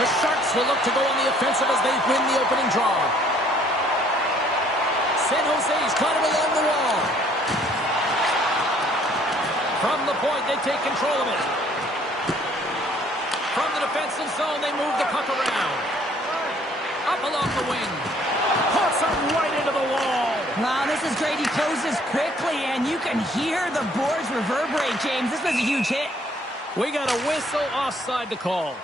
The Sharks will look to go on the offensive as they win the opening draw. San Jose's got it along the wall. From the point, they take control of it. From the defensive zone, they move the puck around. Up along the wing. Puts it right into the wall. Wow, this is great. He closes quickly, and you can hear the boards reverberate, James. This was a huge hit. We got a whistle offside to call.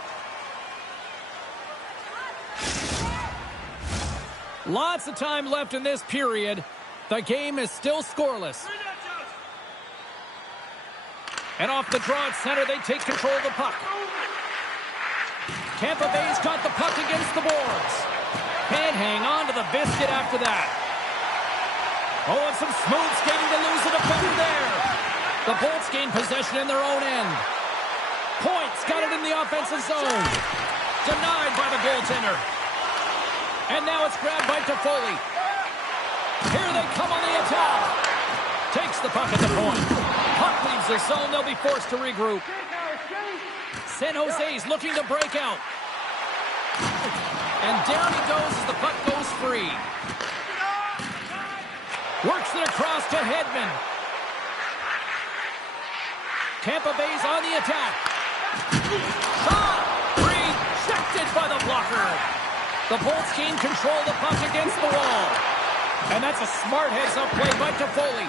Lots of time left in this period. The game is still scoreless. And off the draw at center, they take control of the puck. Tampa Bay's got the puck against the boards. Can't hang on to the biscuit after that. Oh, and some smooth skating to lose the defender there. The Bolts gain possession in their own end. Points got it in the offensive zone. Denied by the goaltender. And now it's grabbed by Toffoli. Here they come on the attack. Takes the puck at the point. Puck leaves the zone. They'll be forced to regroup. San Jose's looking to break out. And down he goes as the puck goes free. Works it across to Hedman. Tampa Bay's on the attack. Shot! Rejected by the blocker. The Bolts gain control of the puck against the wall. And that's a smart heads-up play by Toffoli.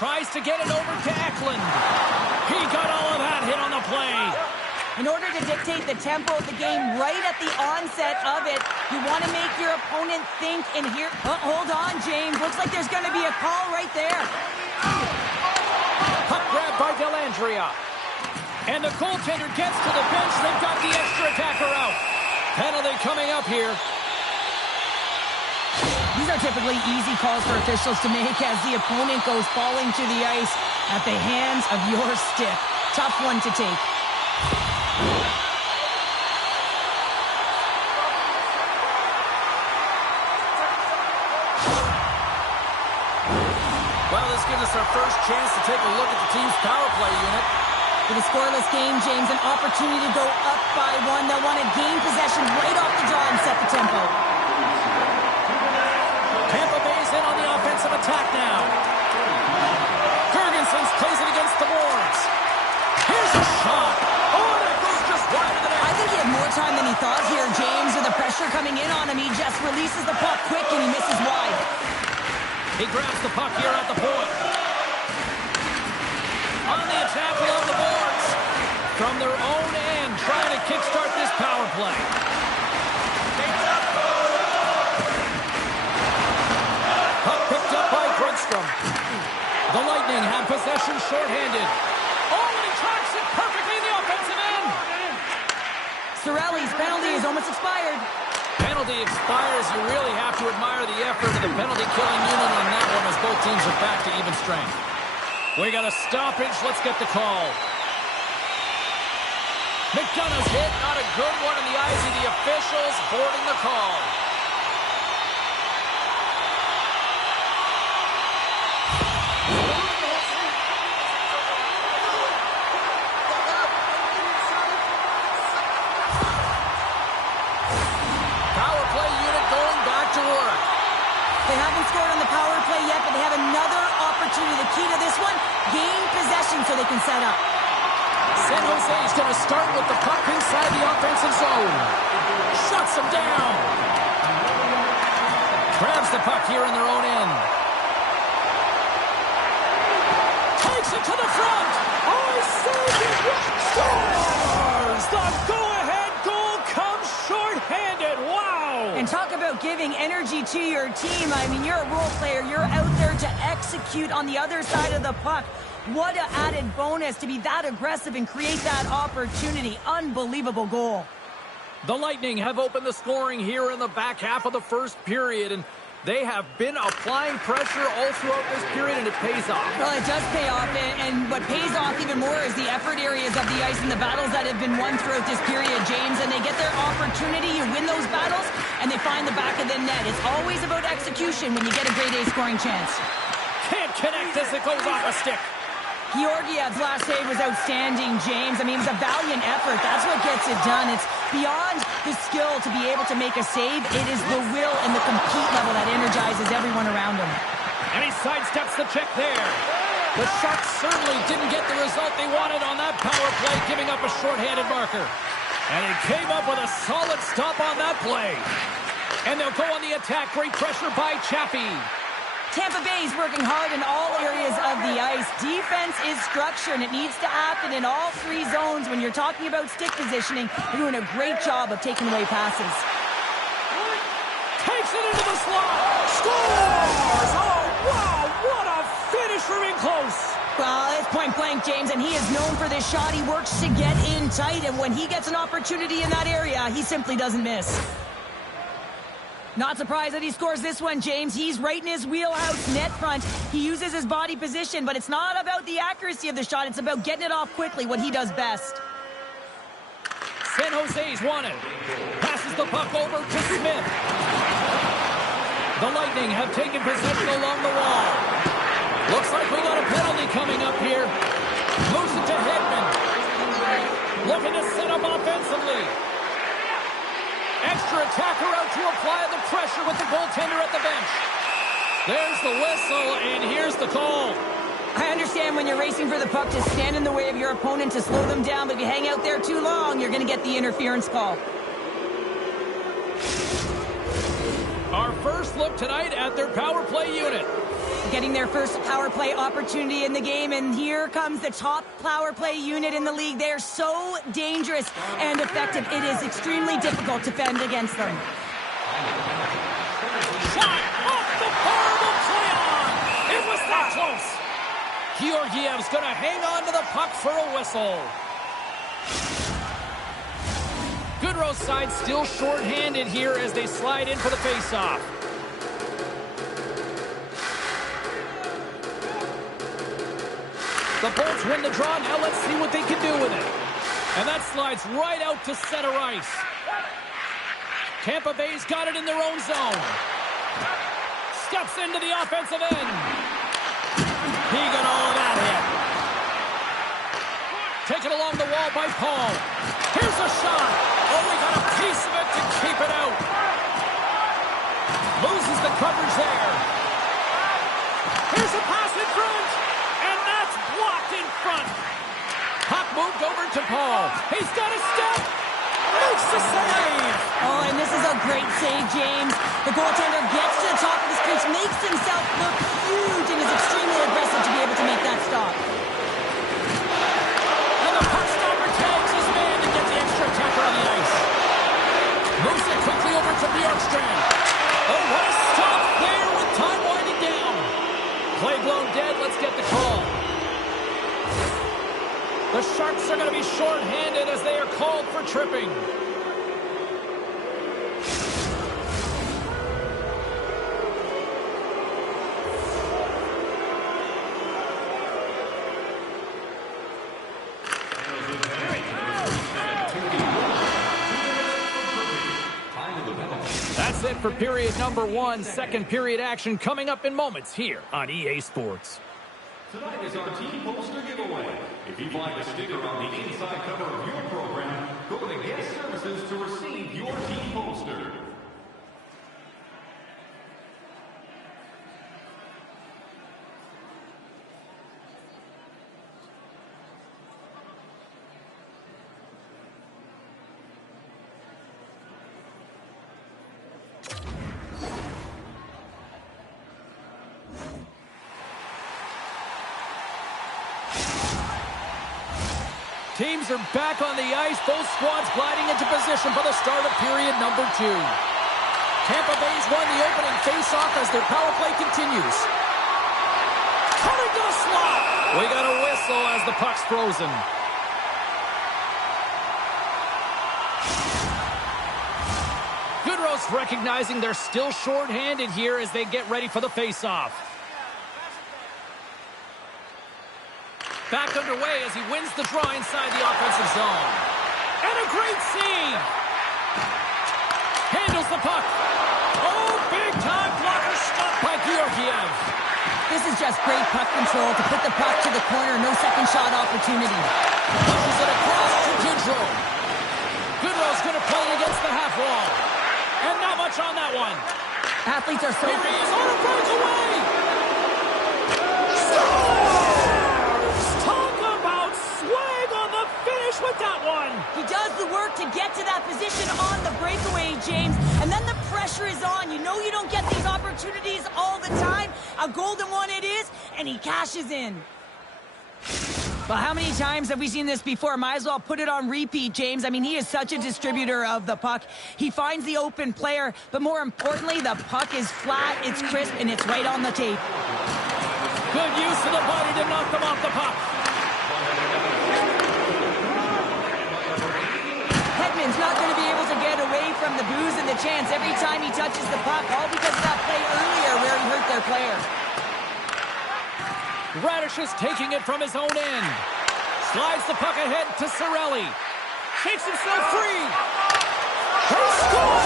Tries to get it over to Eklund. He got all of that hit on the play. In order to dictate the tempo of the game right at the onset of it, you want to make your opponent think and hear... hold on, James. Looks like there's going to be a call right there. Puck grab by Dellandrea. And the goaltender gets to the bench. They've got the extra attacker out. Penalty coming up here. These are typically easy calls for officials to make as the opponent goes falling to the ice at the hands of your stick. Tough one to take. Well, this gives us our first chance to take a look at the team's power play unit. With a scoreless game, James, an opportunity to go up by one. They'll want to gain possession right off the draw and set the tempo. Tampa Bay's in on the offensive attack now. Gergensen plays it against the boards. Here's a shot. Oh, that goes just wide of the net. I think he had more time than he thought here, James. With the pressure coming in on him, he just releases the puck quick and he misses wide. He grabs the puck here at the point. On the attack along the boards. From their own end, trying to kickstart this power play. Puck picked up by Grundstrom. The Lightning have possession shorthanded. Oh, and he tracks it perfectly in the offensive end. Cirelli's penalty is almost expired. Penalty expires. You really have to admire the effort of the penalty-killing unit on that one as both teams are back to even strength. We got a stoppage. Let's get the call. McDonough's hit. Not a good one in the eyes of the officials. Boarding the call. Power play unit going back to work. They haven't scored on the power play yet, but they have another opportunity. The key to this one, gain possession so they can set up. San Jose is going to start with the puck inside the offensive zone. Shuts them down. Grabs the puck here in their own end. Takes it to the front. Oh, he saves it. Scores! The go-ahead goal comes short-handed. Wow! And talk about giving energy to your team. I mean, you're a role player. You're out there to execute on the other side of the puck. What an added bonus to be that aggressive and create that opportunity. Unbelievable goal. The Lightning have opened the scoring here in the back half of the first period, and they have been applying pressure all throughout this period, and it pays off. Well, it does pay off, and what pays off even more is the effort areas of the ice and the battles that have been won throughout this period, James, and they get their opportunity, you win those battles, and they find the back of the net. It's always about execution when you get a grade A scoring chance. Can't connect as it goes off a stick. Georgiev's last save was outstanding, James. I mean, it was a valiant effort. That's what gets it done. It's beyond the skill to be able to make a save. It is the will and the compete level that energizes everyone around him. And he sidesteps the check there. The Sharks certainly didn't get the result they wanted on that power play, giving up a shorthanded marker. And he came up with a solid stop on that play. And they'll go on the attack. Great pressure by Chappie. Tampa Bay is working hard in all areas of the ice. Defense is structure, and it needs to happen in all three zones. When you're talking about stick positioning, they're doing a great job of taking away passes. Takes it into the slot. Scores! Oh, wow! What a finish from in close. Well, it's point blank, James, and he is known for this shot. He works to get in tight, and when he gets an opportunity in that area, he simply doesn't miss. Not surprised that he scores this one, James. He's right in his wheelhouse, net front. He uses his body position, but it's not about the accuracy of the shot. It's about getting it off quickly, what he does best. San Jose's won it. Passes the puck over to Smith. The Lightning have taken possession along the wall. Looks like we got a penalty coming up here. Moves it to Hedman. Looking to set up offensively. Extra attacker out to apply the pressure with the goaltender at the bench. There's the whistle, and here's the call. I understand when you're racing for the puck to stand in the way of your opponent to slow them down, but if you hang out there too long, you're going to get the interference call. Our first look tonight at their power play unit. Getting their first power play opportunity in the game, and here comes the top power play unit in the league. They are so dangerous and effective. It is extremely difficult to defend against them. Shot off the horrible play on. It was that close. Georgiev's going to hang on to the puck for a whistle. Goodrow's side still short-handed here as they slide in for the face-off. The Bolts win the draw. Now let's see what they can do with it. And that slides right out to center ice. Tampa Bay's got it in their own zone. Steps into the offensive end. He got all of that hit. Taken along the wall by Paul. Here's a shot. Oh, we got a piece of it to keep it out. Loses the coverage there. Here's a pass in front. And that's blocked in front. Puck moved over to Paul. He's got a step. Makes the save. Oh, and this is a great save, James. The goaltender gets to the top of his crease, makes himself look huge, and is extremely aggressive to be able to make that stop. And the puck stopper tags his man to get the extra attacker on the ice. Moves it quickly over to Bjorkstrand. Oh, what a stop there with time winding down. Play blown dead. Let's get the call. The Sharks are going to be short-handed as they are called for tripping. That's it for period number 1. Second period action coming up in moments here on EA Sports. Tonight is our team poster giveaway. If you'd like a sticker on the inside cover of your program, go to Guest Services to receive your team poster. Teams are back on the ice. Both squads gliding into position for the start of period number 2. Tampa Bay's won the opening face-off as their power play continues. Coming to the slot. We got a whistle as the puck's frozen. Goodrow's recognizing they're still short-handed here as they get ready for the face-off. Back underway as he wins the draw inside the offensive zone. And a great save. Handles the puck. Oh, big-time blocker stopped by Georgiev. This this is just great puck control to put the puck to the corner. No second shot opportunity. Pushes it across to Goodrow. Goodrow's going to play it against the half wall. And not much on that one. Athletes are so... Here he is on a breakaway. Scores! Talk about swag on the finish with that one. He does the work to get to that position on the breakaway, James. And then the pressure is on. You know you don't get these opportunities all the time. A golden one it is, and he cashes in. Well, how many times have we seen this before? Might as well put it on repeat, James. I mean, he is such a distributor of the puck. He finds the open player, but more importantly, the puck is flat, it's crisp, and it's right on the tape. Good use of the body to knock them off the puck. Hedman's not going to be able to get away from the boos and the chance every time he touches the puck, all because of that play earlier where he hurt their player. Radish is taking it from his own end. Slides the puck ahead to Cirelli. Shakes himself free. They score!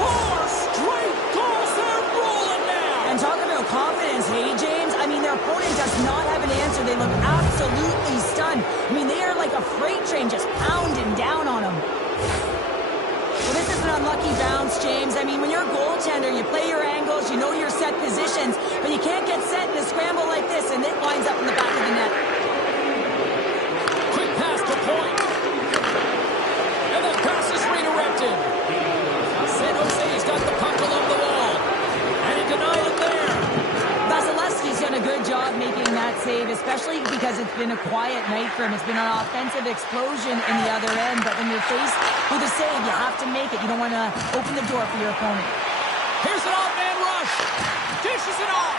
4 straight goals. They're rolling now. And talking about confidence, hey, James? I mean, their opponent does not have an answer. They look absolutely stunned. I mean, they are like a freight train just pounding down on them. Well, this is an unlucky bounce, James. I mean, when you're a goaltender, you play your angles, you know your set positions, but you can't get set in a scramble like this, and it winds up in the back of the net. Quick pass to point. And that pass is redirected. San Jose's got the puck along the wall. And he denied it there. Vasilevsky's done a good job making that save, especially because it's been a quiet night for him. It's been an offensive explosion in the other end, but when you're faced with a save, you have to make it. You don't want to open the door for your opponent. Here's an off-man rush. Dishes it off.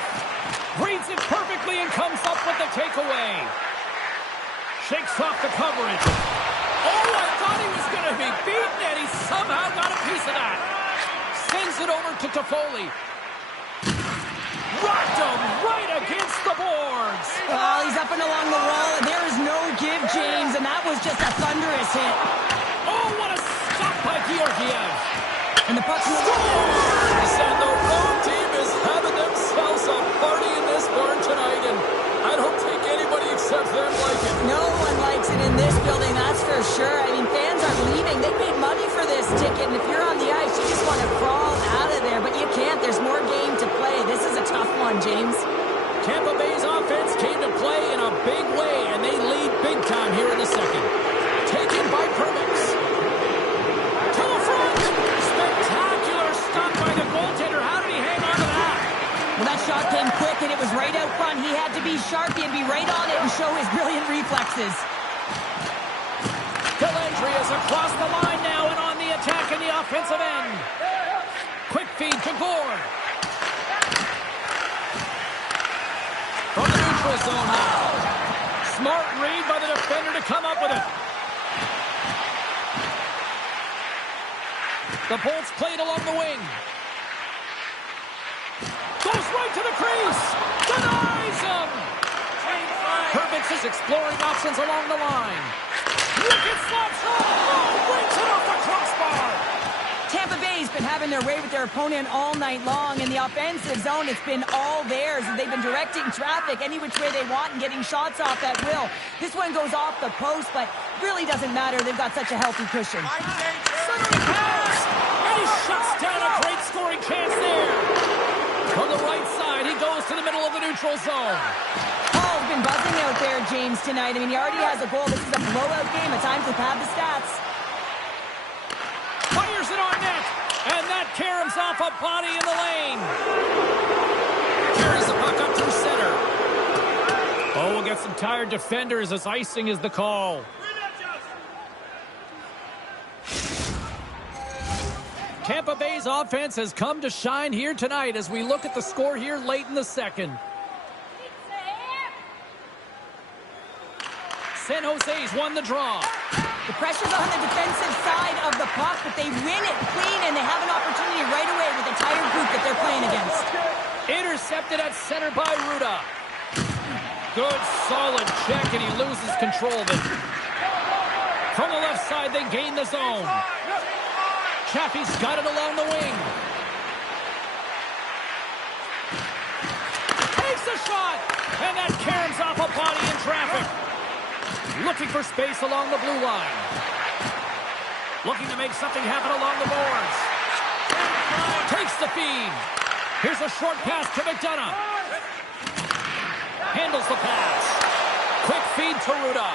Reads it perfectly and comes up with the takeaway. Shakes off the coverage. Oh, I thought he was going to be beaten, and he somehow got a piece of that. Sends it over to Toffoli. Rocked him right against the boards. Well, he's up and along the wall, and there is no give, James, and that was just a thunderous hit. Oh, what a stop by Georgiev. And the puck's scores! And the road team is having themselves a party in this barn tonight, and I don't think anybody except them like it. No one likes it in this building, that's for sure. I mean, fans are leaving. They paid money for this ticket, and if you're on the ice, you just want to crawl out of there, but you can't. There's more game to play. This is a tough one, James. Tampa Bay's offense came to play in a big way, and they lead big time here in the second. Taken by Permix. To the front. Spectacular stop by the goaltender. How did he hang on to that? Well, that shot came quick, and it was right out front. He had to be sharp. He had to be right on it and show his brilliant reflexes. Dellandry is across the line now and on the attack in the offensive end. Quick feed to Gord. From the neutral zone now. Smart read by the defender to come up with it. The Bolts played along the wing. Goes right to the crease. Denies him. Herbix is exploring options along the line. Wicked slap shot. Oh, brings it off the crossbar. Tampa Bay's been having their way with their opponent all night long. In the offensive zone, it's been all theirs. They've been directing traffic any which way they want and getting shots off at will. This one goes off the post, but really doesn't matter. They've got such a healthy cushion. Centering pass. And he shuts down a great scoring chance there. From the right side, he goes to the middle of the neutral zone. Paul's been buzzing out there, James, tonight. I mean, he already has a goal. This is a blowout game. At times, we'll have the stats. Fires it on net. And that caroms off a body in the lane. Carries the puck up through center. Oh, we'll get some tired defenders as icing is the call. Tampa Bay's offense has come to shine here tonight as we look at the score here late in the second. San Jose's won the draw. The pressure's on the defensive side of the puck, but they win it clean, and they have an opportunity right away with the tired group that they're playing against. Intercepted at center by Ruda. Good, solid check, and he loses control of it. From the left side, they gain the zone. Chaffee's got it along the wing. Takes Takes a shot. And that caroms off a body in traffic. Looking for space along the blue line. Looking to make something happen along the boards. Takes the feed. Here's a short pass to McDonough. Handles the pass. Quick feed to Ruda.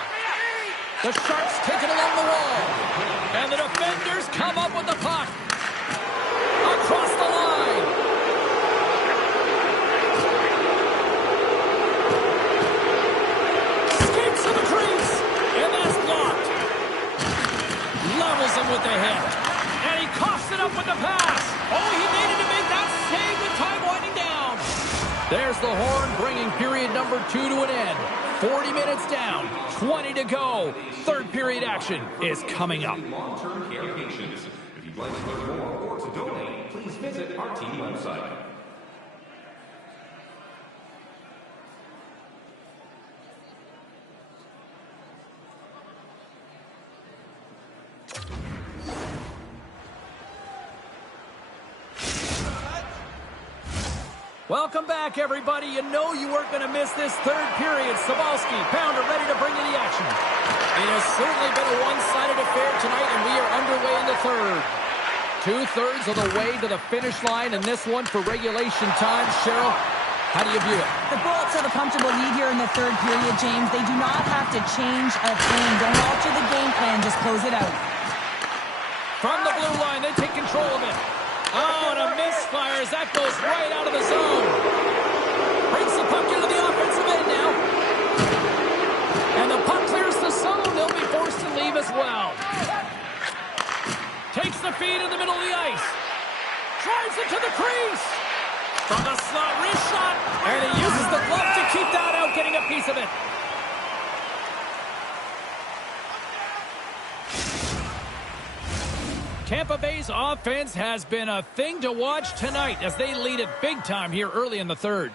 The Sharks take it along the wall. And the defenders come up with the puck. Across the line. Skates to the crease. And that's blocked. Levels him with the hit. And he coughs it up with the pass. Oh, he needed to make that save with time winding down. There's the horn, bringing period number 2 to an end. 40 minutes down, 20 to go. Third period action is coming up. Long-term care patients. If you'd like to learn more or to donate, please visit our team website. Welcome back, everybody. You know you weren't going to miss this third period. Sabalski, Pounder, ready to bring you the action. It has certainly been a one-sided affair tonight, and we are underway in the third. 2/3 of the way to the finish line, and this one for regulation time. Cheryl, how do you view it? The Bolts have a comfortable lead here in the third period, James. They do not have to change a thing. Don't alter the game plan. Just close it out. From the blue line, they take control of it. Oh, and a misfire as that goes right out of the zone. Brings the puck into the offensive end now. And the puck clears the zone. They'll be forced to leave as well. Takes the feed in the middle of the ice. Drives it to the crease. From the slot, wrist shot. And he uses the glove to keep that out, getting a piece of it. Tampa Bay's offense has been a thing to watch tonight as they lead it big time here early in the third.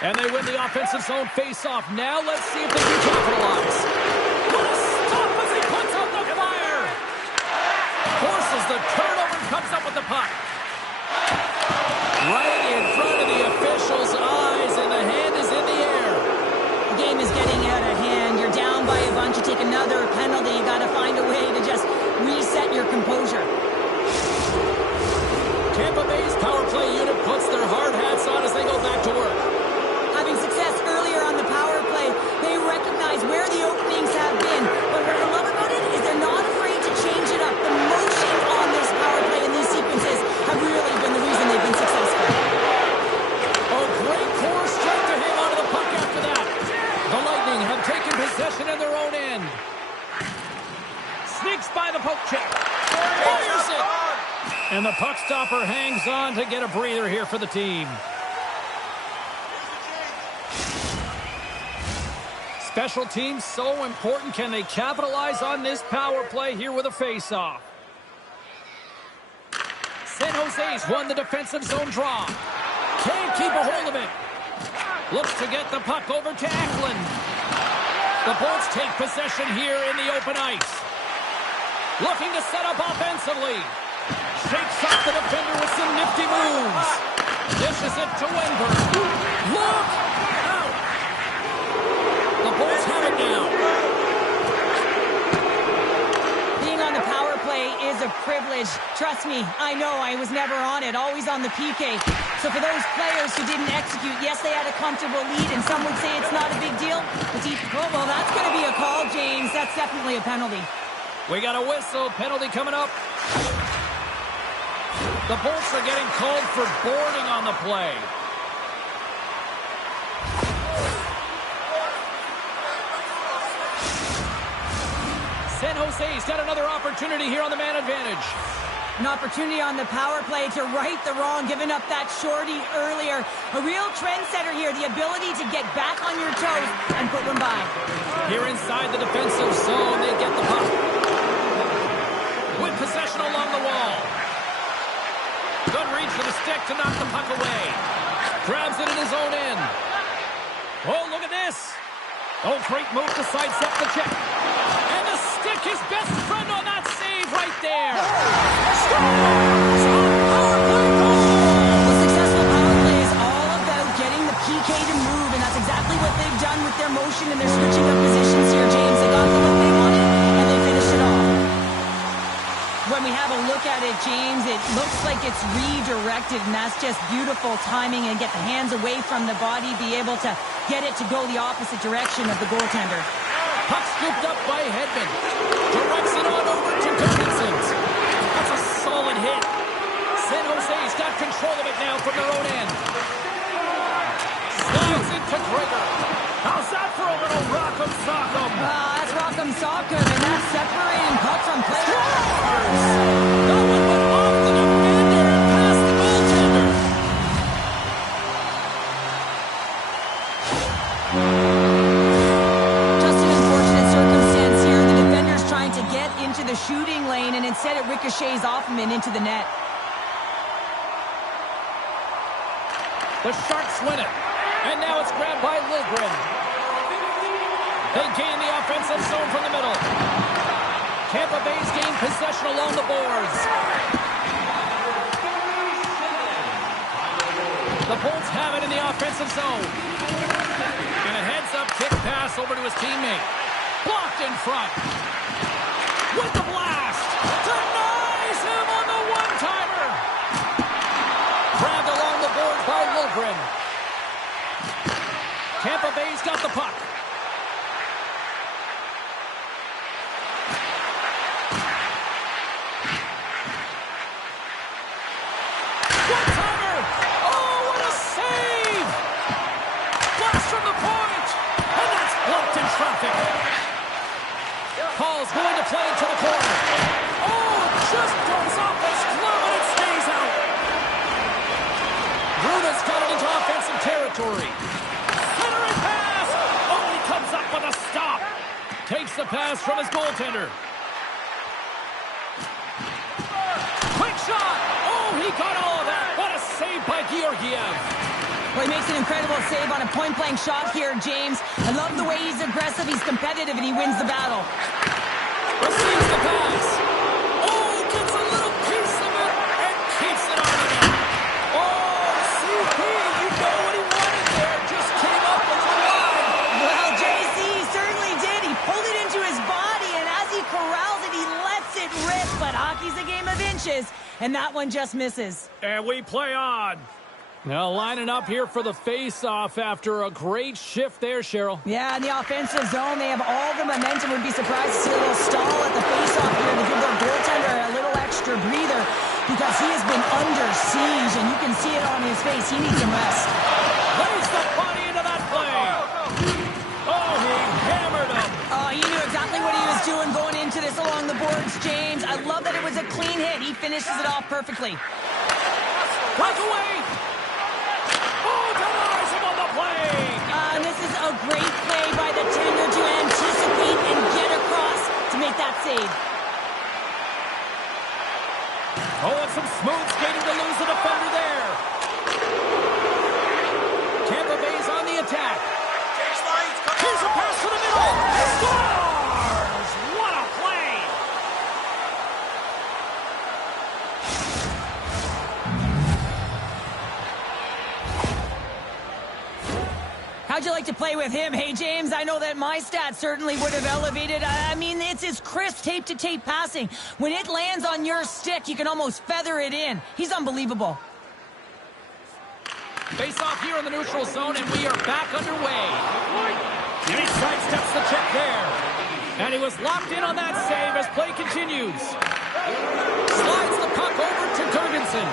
And they win the offensive zone face-off. Now let's see if they can capitalize. What a stop as he puts out the fire. Forces the turnover and comes up with the puck. Right in front of the officials' eyes, and the hand is in the air. The game is getting out of hand. You're down by a bunch. You take another penalty. You got to find a way to just reset your composure. Tampa Bay's power play unit puts their hard hats on as they go back to work. Having success earlier on the power play, they recognize where the openings have been. But what I love about it is they're not afraid to change it up. The motion on this power play and these sequences have really been the reason they've been successful. Oh, great core strike to him onto the puck after that. The Lightning have taken possession in their own end. Sneaks by the poke check. Fires it. And the puck stopper hangs on to get a breather here for the team. Special teams so important. Can they capitalize on this power play here with a face-off? San Jose's won the defensive zone draw. Can't keep a hold of it. Looks to get the puck over to Eklund. The Bolts take possession here in the open ice. Looking to set up offensively. Shakes off the defender with some nifty moves. Dishes it to Wenberg. Look out! The Bolts have it now. Being on the power play is a privilege. Trust me, I know I was never on it, always on the PK. So for those players who didn't execute, yes, they had a comfortable lead, and some would say it's not a big deal. But well, that's going to be a call, James. That's definitely a penalty. We got a whistle. Penalty coming up. The Bolts are getting called for boarding on the play. San Jose's got another opportunity here on the man advantage. An opportunity on the power play to right the wrong, giving up that shorty earlier. A real trendsetter here, the ability to get back on your toes and put one by. Here inside the defensive zone, they get the puck. With possession along the wall. Good reach for the stick to knock the puck away. Grabs it in his own end. Oh, look at this. Oh, great move to sidestep the check. And the stick, his best friend on that save right there. A successful what they've done with their motion and their switching of positions here, James. They got the look they wanted, and they finished it off. When we have a look at it, James, it looks like it's redirected, and that's just beautiful timing, and get the hands away from the body, be able to get it to go the opposite direction of the goaltender. Puck scooped up by Hedman. Directs it on over to Ferguson's. That's a solid hit. San Jose's got control of it now from their own end. Slides into Gregor. How's that for a little rock'em sock'em? That's rock'em sock'em, and that's separating puck from play. Scores! That one went off the defender and past the goaltender. Just an unfortunate circumstance here. The defender's trying to get into the shooting lane, and instead it ricochets off him and into the net. The Sharks win it. And now it's grabbed by Liljegren. They gain the offensive zone from the middle. Tampa Bay's gained possession along the boards. The Bolts have it in the offensive zone. And a heads-up kick pass over to his teammate. Blocked in front. With the blast. Denies him on the one-timer. Grabbed along the boards by Liljegren. Tampa Bay's got the puck. One-timer! Oh, what a save! Blast from the point! And that's blocked in traffic. Paul's going to play to the corner. Oh, just goes off his glove and it stays out. Bruna's got it into offensive territory. Centering pass! Oh, he comes up with a stop. Takes the pass from his goaltender. Quick shot! Oh, he got all of that. What a save by Georgiev. Well, he makes an incredible save on a point-blank shot here, James. I love the way he's aggressive, he's competitive, and he wins the battle. Receives the pass. Oh, gets a little piece of it and keeps it on the net. Oh, CP, you know what he wanted there. Just came up with the line. Well, JC certainly did. He pulled it into his body, and as he corrals it, he lets it rip. But hockey's a game of inches, and that one just misses. And we play on. Now lining up here for the face-off after a great shift there, Cheryl. Yeah, in the offensive zone, they have all the momentum. Would be surprised to see a little stall at the face-off here to give their goaltender a little extra breather because he has been under siege, and you can see it on his face. He needs some rest. Lays the body into that play. Oh, he hammered him. He knew exactly what he was doing going into this along the boards, James. I love that it was a clean hit. He finishes it off perfectly. Breakaway. And this is a great play by the tender to anticipate and get across to make that save. Oh, and some smooth skating to lose the defender there. Tampa Bay's on the attack. Here's a pass to the middle. Scores! What a play! How'd you like to play with him? Hey, James, I know that my stats certainly would have elevated. I mean, it's his crisp tape-to-tape passing. When it lands on your stick, you can almost feather it in. He's unbelievable. Face-off here in the neutral zone, and we are back underway. And he sidesteps the check there. And he was locked in on that save as play continues. Slides the puck over to Gergensen.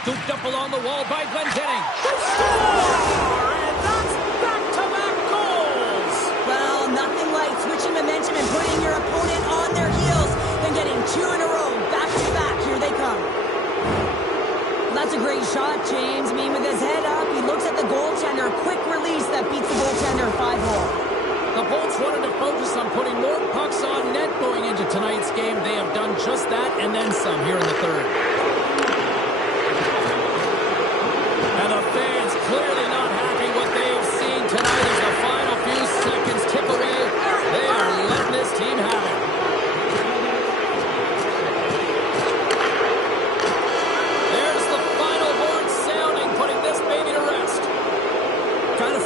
Scooped up along the wall by Glendening. Score! And that's back-to-back goals! Well, nothing like switching momentum and putting your opponent on their heels than getting two in a row, back-to-back. Here they come. That's a great shot, James. I mean, with his head up, he looks at the goaltender. Quick release that beats the goaltender 5-hole. The Bolts wanted to focus on putting more pucks on net going into tonight's game. They have done just that and then some here in the third. And the fans clearly not happy what they've seen tonight as the final few seconds tip away. They are letting this team have it. There's the final word sounding, putting this baby to rest.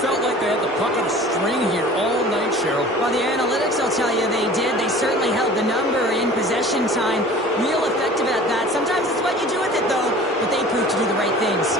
felt like they had the puck on a string here all night, Cheryl. Well, the analytics will tell you they did. They certainly held the number in possession time. Real effective at that. Sometimes it's what you do with it, though, but they proved to do the right things.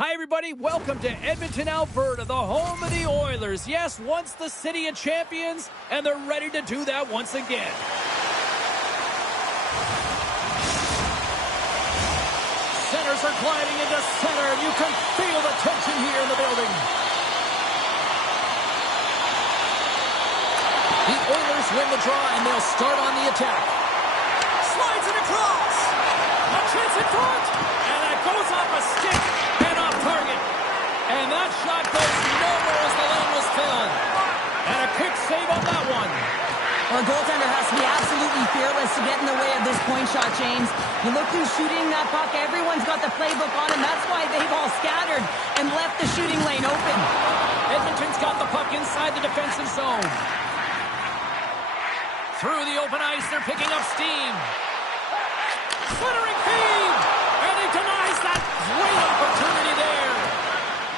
Hi, everybody. Welcome to Edmonton, Alberta, the home of the Oilers. Yes, once the city of champions, and they're ready to do that once again. Centers are gliding into center, and you can feel the tension here in the building. The Oilers win the draw, and they'll start on the attack. Slides it across. A chance in front, and that goes off a stick. Target. And that shot goes nowhere as the lane was filled. And a quick save on that one. Well, a goaltender has to be absolutely fearless to get in the way of this point shot, James. You look who's shooting that puck. Everyone's got the playbook on him. That's why they've all scattered and left the shooting lane open. Edmonton's got the puck inside the defensive zone. Through the open ice, they're picking up steam. Slithering feed. And he denies that great opportunity there.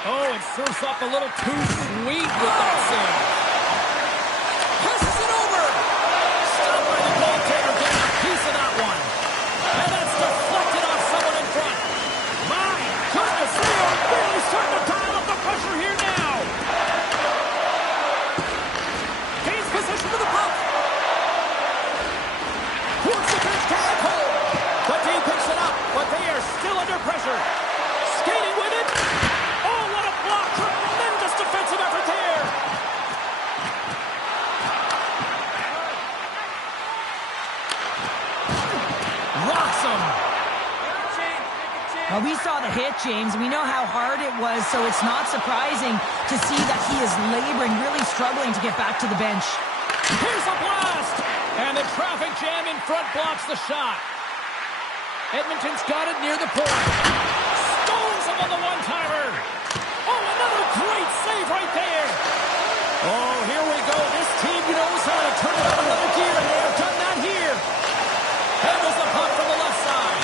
Oh, it surfs up a little too sweet with that save. Passes it over. Stopped by the goaltender, getting a piece of that one. And that's deflected off someone in front. My goodness, they are really starting to dial up the pressure here now. Gains possession of the puck. Towards the bench, can't hold. The team picks it up, but they are still under pressure. Skating with it. Oh, what a block. Tremendous defensive effort there. Rocks him. Well, we saw the hit, James. We know how hard it was, so it's not surprising to see that he is laboring, really struggling to get back to the bench. Here's a blast. And the traffic jam in front blocks the shot. Edmonton's got it near the point. Stones him on the one-timer. Oh, another great save right there. Oh, here we go. This team knows how to turn it up another gear, and they have done that here. Handles the puck from the left side.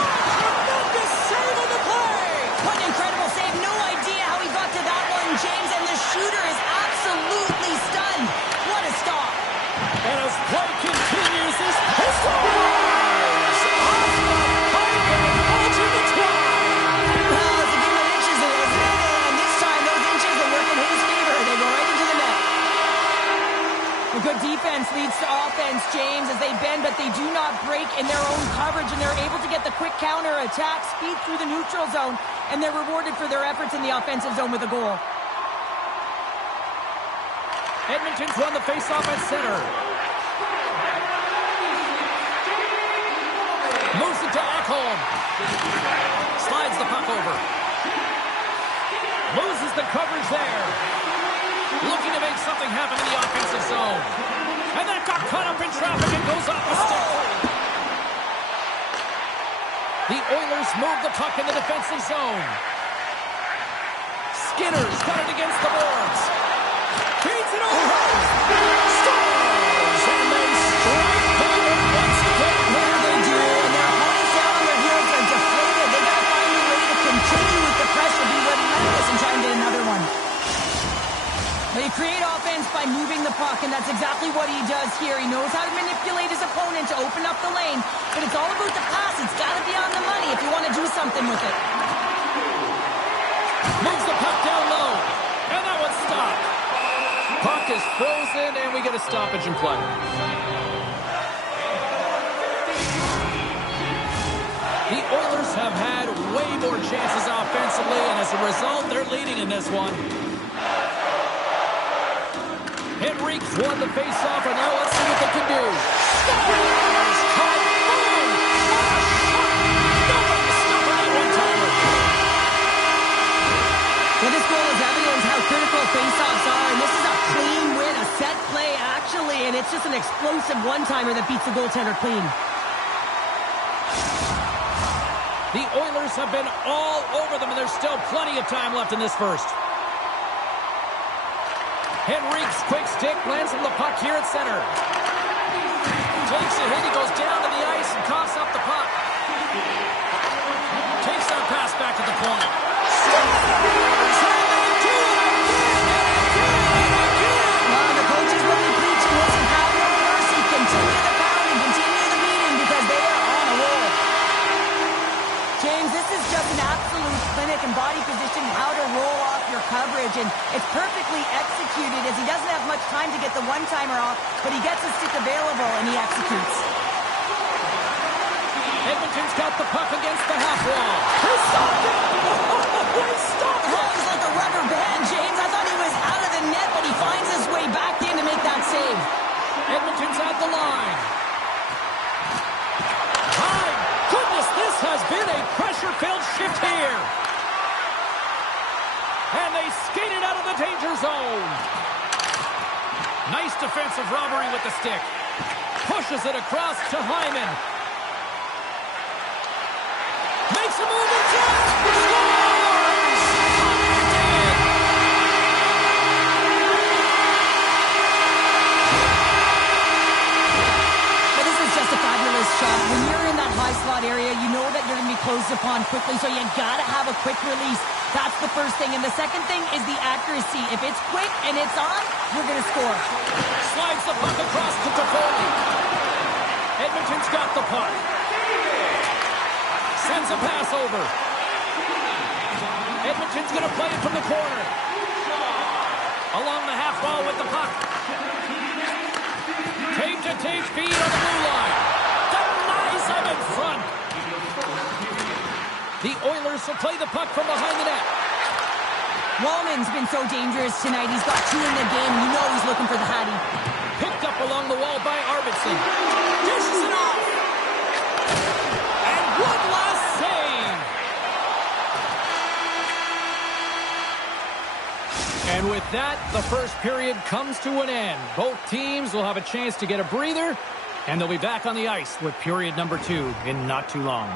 Oh, tremendous save on the play. What an incredible save. No idea how he got to that one, James, and the shooter is absolutely stunned. What a stop. And as play continues, this pistol. Good defense leads to offense, James, as they bend, but they do not break in their own coverage, and they're able to get the quick counter-attack, speed through the neutral zone, and they're rewarded for their efforts in the offensive zone with a goal. Edmonton's won the face-off at center. Moves it to Ekholm. Slides the puck over. Loses the coverage there. Looking to make something happen in the offensive zone. And that got caught up in traffic and goes off the stick. The Oilers move the puck in the defensive zone. Skinner's got it against the boards. Feeds it over. Well, you create offense by moving the puck, and that's exactly what he does here. He knows how to manipulate his opponent to open up the lane, but it's all about the pass. It's got to be on the money if you want to do something with it. Moves the puck down low, and that one's stopped. Puck is frozen, and we get a stoppage in play. The Oilers have had way more chances offensively, and as a result, they're leading in this one. Henrique won the face-off, and now let's see what they can do. Scores! Caught! Boom! Nobody can stop that one-timer. Well, this goal is evidence how critical face-offs are, and this is a clean win, a set play, actually, and it's just an explosive one-timer that beats the goaltender clean. The Oilers have been all over them, and there's still plenty of time left in this first. Henrique's quick stick lands on the puck here at center. Takes a hit, he goes down to the ice and coughs up the puck. Takes that pass back at the point. Well, the coaches will be preaching, listen, have no mercy, continue the pounding, continue the beating, because they are on a roll. James, this is just an absolute clinic and body position, how to roll off your coverage, and it's perfectly executed as he doesn't have much time to get the one-timer off, but he gets his stick available and he executes. Edmonton's got the puck against the half wall. He stopped it! He stopped it! He's like a rubber band, James. I thought he was out of the net, but he finds his way back in to make that save. Edmonton's at the line. My goodness, this has been a pressure-filled shift here. And they skated out of the danger zone. Nice defensive robbery with the stick. Pushes it across to Hyman. Makes a move and jumps. Scores! Hyman did. But this is just a fabulous shot. When you're in that high slot area, you know that you're going to be closed upon quickly, so you got to have a quick release. That's the first thing. And the second thing is the accuracy. If it's quick and it's on, you're going to score. Slides the puck across to Toffoli. Edmonton's got the puck. Sends a pass over. Edmonton's going to play it from the corner. Along the half wall with the puck. Tape-to-tape feed on the blue line. Denies him in front. The Oilers will play the puck from behind the net. Wallman's been so dangerous tonight. He's got 2 in the game. You know he's looking for the Hattie. Picked up along the wall by Arvidsson. Dishes it off. And one last save. And with that, the first period comes to an end. Both teams will have a chance to get a breather, and they'll be back on the ice with period number 2 in not too long.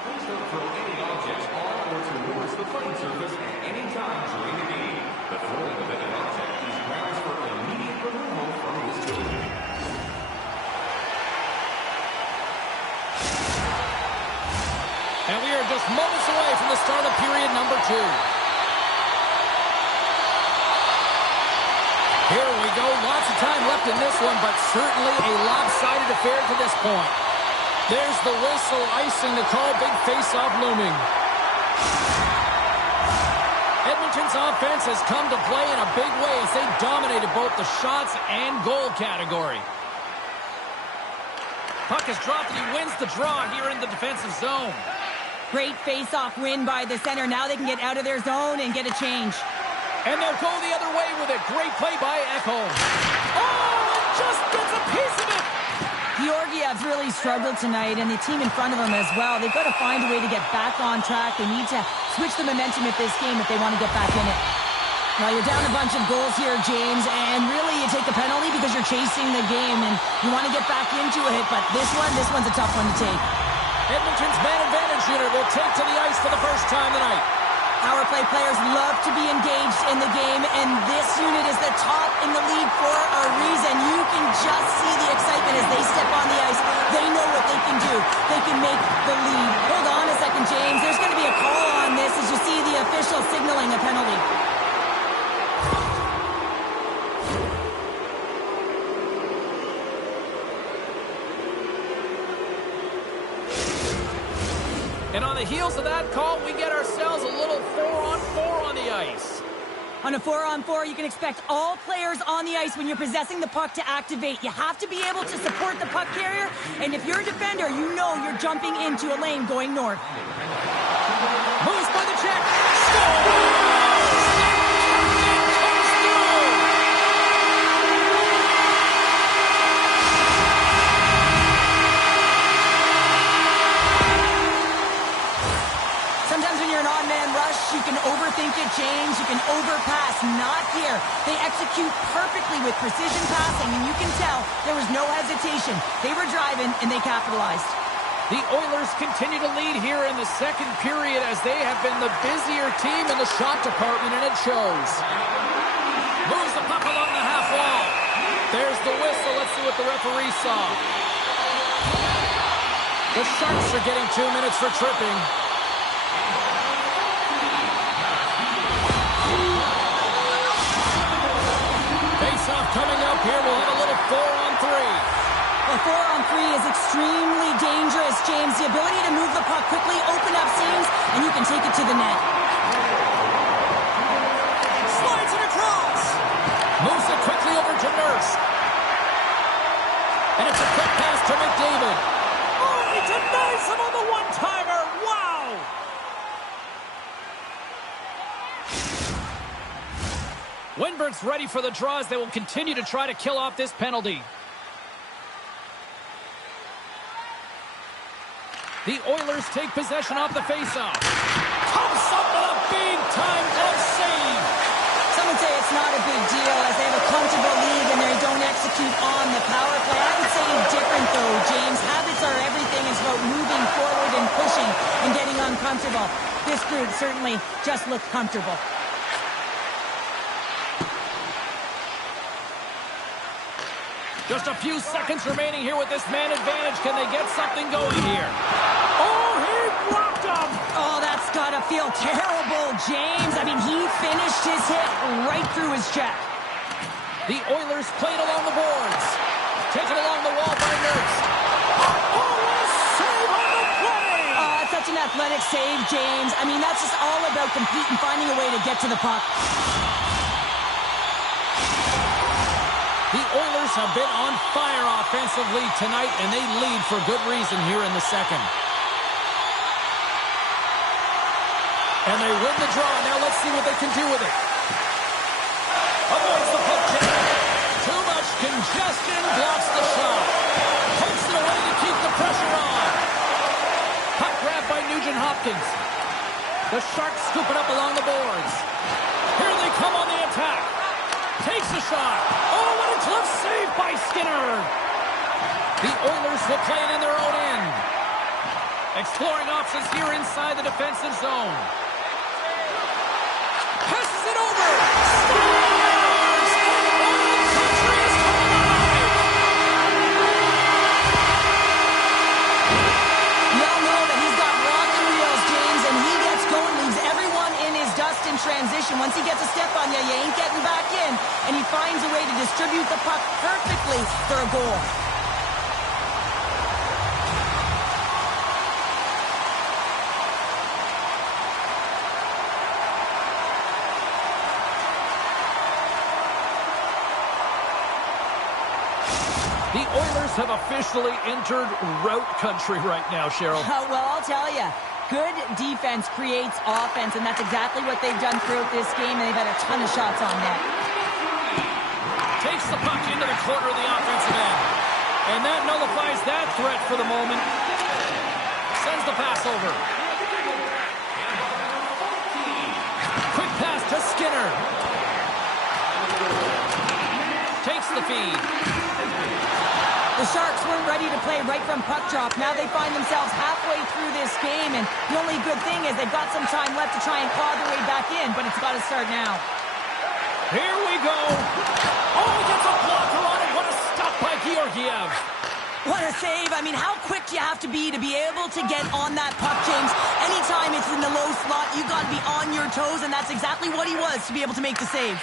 Please don't throw any objects on or towards the playing surface at any time during the game. The throwing of any object is grounds for immediate removal from this building. And we are just moments away from the start of period number 2. Here we go. Lots of time left in this one, but certainly a lopsided affair to this point. There's the whistle, icing the call, big face-off looming. Edmonton's offense has come to play in a big way as they dominated both the shots and goal category. Puck is dropped and he wins the draw here in the defensive zone. Great face-off win by the center. Now they can get out of their zone and get a change. And they'll go the other way with it. Great play by Ekholm. Oh, and just gets a piece of it. Georgiev's really struggled tonight, and the team in front of him as well. They've got to find a way to get back on track. They need to switch the momentum of this game if they want to get back in it. Well, you're down a bunch of goals here, James, and really you take the penalty because you're chasing the game, and you want to get back into it, but this one's a tough one to take. Edmonton's man advantage unit will take to the ice for the first time tonight. Power play players love to be engaged in the game, and this unit is the top in the league for a reason. You can just see the excitement as they step on the ice. They know what they can do. They can make the lead. Hold on a second, James. There's going to be a call on this as you see the official signaling a penalty. the heels of that call, we get ourselves a little 4-on-4 on the ice. On a 4-on-4, you can expect all players on the ice when you're possessing the puck to activate. You have to be able to support the puck carrier, and if you're a defender, you know you're jumping into a lane going north. Moves by the check. Score! You can overthink it, James. You can overpass. Not here. They execute perfectly with precision passing, and you can tell there was no hesitation. They were driving, and they capitalized. The Oilers continue to lead here in the second period as they have been the busier team in the shot department, and it shows. Moves the puck along the half wall. There's the whistle. Let's see what the referee saw. The Sharks are getting 2 minutes for tripping. Coming up here, we'll have a little 4-on-3. Well, 4-on-3 is extremely dangerous, James. The ability to move the puck quickly, open up seams, and you can take it to the net. Slides it across. Moves it quickly over to Nurse. And it's a quick pass to McDavid. Oh, he denies him on the one-timer. Wow! Winbert's ready for the draws. They will continue to try to kill off this penalty. The Oilers take possession off the faceoff. Comes up with a big-time glove save. Some would say it's not a big deal as they have a comfortable lead and they don't execute on the power play. I would say different, though, James. Habits are everything. It's about moving forward and pushing and getting uncomfortable. This group certainly just looked comfortable. Just a few seconds remaining here with this man advantage. Can they get something going here? Oh, he blocked him! Oh, that's got to feel terrible, James. I mean, he finished his hit right through his check. The Oilers played along the boards. Taken along the wall by Nurse. Oh, what a save on the play! Such an athletic save, James. I mean, that's just all about competing, finding a way to get to the puck. The Oilers have been on fire offensively tonight, and they lead for good reason here in the second. And they win the draw. Now let's see what they can do with it. Avoids the puck check. Too much congestion, blocks the shot. Pokes it away to keep the pressure on. Puck grab by Nugent-Hopkins. The Sharks scoop it up along the boards. Here they come on the attack. Takes the shot. Oh, what a glove save by Skinner. The Oilers will play it in their own end. Exploring options here inside the defensive zone. Passes it over. Scores! Oh, the country is coming alive. You all know that he's got rocket wheels, James, and he gets going, leaves everyone in his dust in transition. Once he gets a step on you, you ain't getting back in. And he finds a way to distribute the puck perfectly for a goal. The Oilers have officially entered rout country right now, Cheryl. Well, I'll tell you. Good defense creates offense, and that's exactly what they've done throughout this game, and they've had a ton of shots on net. Takes the puck into the corner of the offensive end. And that nullifies that threat for the moment. Sends the pass over. Quick pass to Skinner. Takes the feed. The Sharks weren't ready to play right from puck drop. Now they find themselves halfway through this game, and the only good thing is they've got some time left to try and claw their way back in, but it's got to start now. Here we go. Oh, he gets a blocker on it. What a stop by Georgiev. What a save. I mean, how quick do you have to be able to get on that puck, James? Anytime it's in the low slot, you got to be on your toes, and that's exactly what he was to be able to make the save.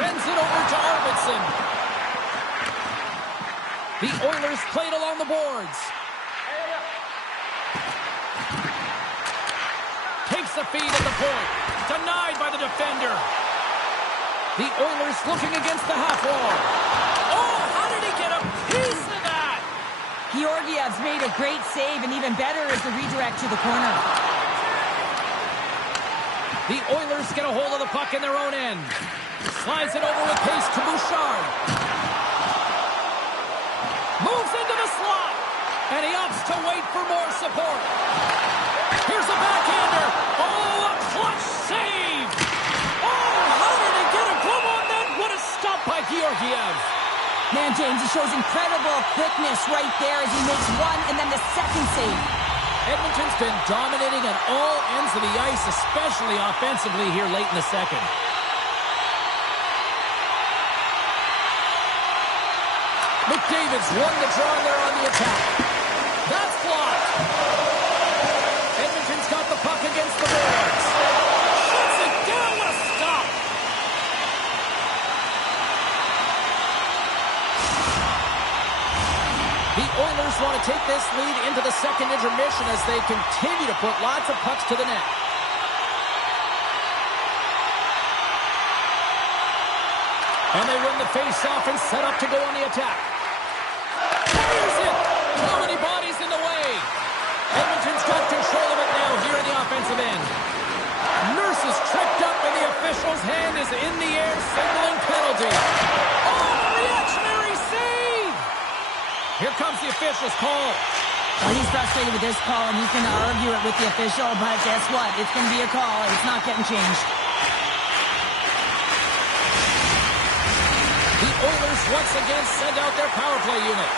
Sends it over to Arvidsson. The Oilers played along the boards. a feed at the point. Denied by the defender. The Oilers looking against the half wall. Oh, how did he get a piece of that? Georgiev's made a great save, and even better is the redirect to the corner. The Oilers get a hold of the puck in their own end. Slides it over with pace to Bouchard. Moves into the slot. And he opts to wait for more support. Here's a backhander. Oh, a clutch save. Oh, how did he get a glove on that? What a stop by Georgiev. Man, James, he shows incredible quickness right there as he makes one and then the second save. Edmonton's been dominating at all ends of the ice, especially offensively here late in the second. McDavid's won the draw there on the attack. That's blocked. Edmonton's got the puck against the boards. Shuts it down. What a stop. The Oilers want to take this lead into the second intermission as they continue to put lots of pucks to the net. And they win the face-off and set up to go on the attack. Fires it! Too many bodies in the way. Edmonton's got control of it now here in the offensive end. Nurse is tripped up and the official's hand is in the air, signaling penalty. Oh, reactionary save! Here comes the official's call. Well, he's frustrated with this call, and he's going to argue it with the official, but guess what? It's going to be a call. It's not getting changed. The Oilers once again send out their power play unit.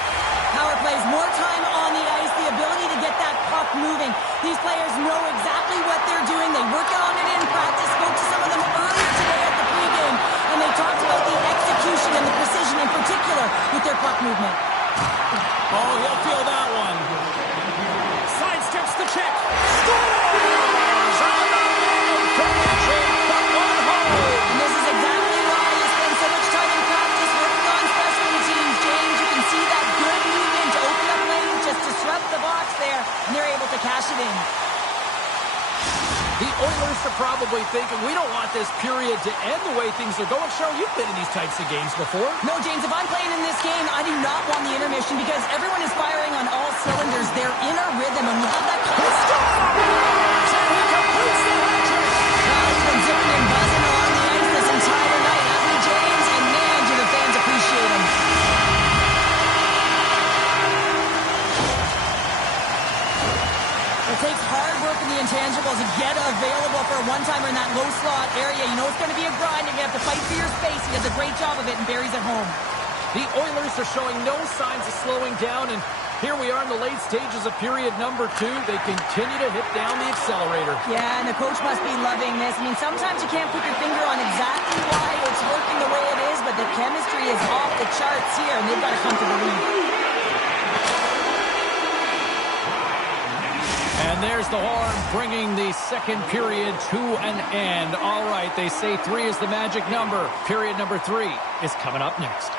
Power plays, more time on the ice, the ability to get that puck moving. These players know exactly what they're doing. They work on it in practice. Spoke to some of them earlier today at the pregame, and they talked about the execution and the precision in particular with their puck movement. Oh, he'll feel that one. Sidesteps the check. Scores! On the move! Connection, but one home! And this is exactly why you spend so much time in practice working on special teams, James. You can see that good movement to open up lanes, just disrupt the box there, and they're able to cash it in. The Oilers are probably thinking, we don't want this period to end the way things are going. Cheryl, you've been in these types of games before. No, James, if I'm playing in this game, I do not want the intermission because everyone is firing on all cylinders. They're in a rhythm, and we have that kind of stuff. And he completes the hat-trick. He's been zipping and buzzing along the ice this entire night, hasn't he, James? And man, do the fans appreciate him. It takes hard work in the intangibles to get available for a one-timer in that low slot area. You know it's going to be a grind, and you have to fight for your space. He does a great job of it, and Barry's at home. The Oilers are showing no signs of slowing down, and here we are in the late stages of period number 2. They continue to hit down the accelerator. Yeah, and the coach must be loving this. I mean, sometimes you can't put your finger on exactly why it's working the way it is, but the chemistry is off the charts here, and they've got to come to the lead. And there's the horn bringing the second period to an end. All right, they say 3 is the magic number. Period number 3 is coming up next.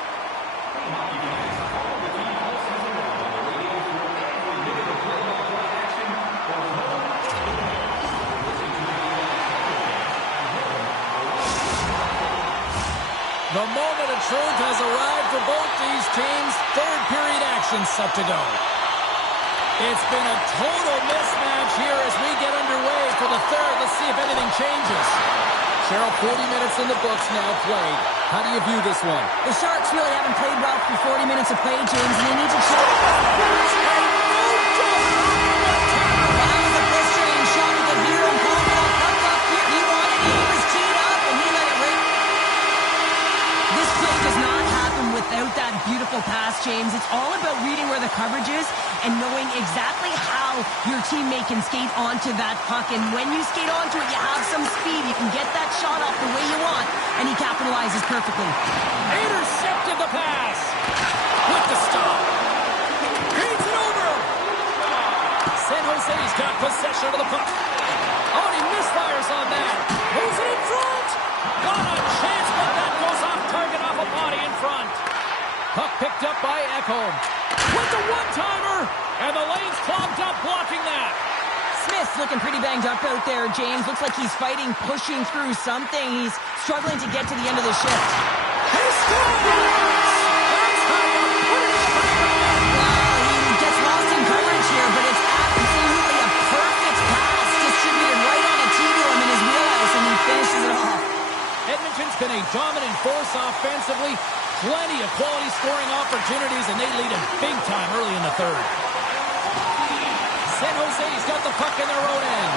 The moment of truth has arrived for both these teams. Third period action set to go. It's been a total mismatch here as we get underway for the third. Let's see if anything changes. Cheryl, 40 minutes in the books now played. How do you view this one? The Sharks really haven't played well for 40 minutes of play, James, and they need to show. That was a frustrating shot. You could hear him calling that puck up here. He wanted it. He was teed up, and he let it rip. This play does not happen without that beautiful pass, James. It's all about reading where the coverage is and knowing exactly how your teammate can skate onto that puck. And when you skate onto it, you have some speed. You can get that shot off the way you want, and he capitalizes perfectly. Intercepted the pass. With the stop. Feeds it over. San Jose's got possession of the puck. Oh, and he misfires on that. Moves it in front. Got a chance, but that goes off target off a body in front. Puck picked up by Ekholm. With the one-timer, and the lane's clogged up blocking that. Smith He's looking pretty banged up out there, James. Looks like he's fighting, pushing through something. He's struggling to get to the end of the shift. He scores! That's how you put it in the back. Well, he gets lost in coverage here, but it's absolutely a perfect pass distributed right on a tee to him in his wheelhouse, and he finishes it off. Edmonton's been a dominant force offensively. Plenty of quality scoring opportunities, and they lead it big time early in the third. San Jose's got the puck in their own end.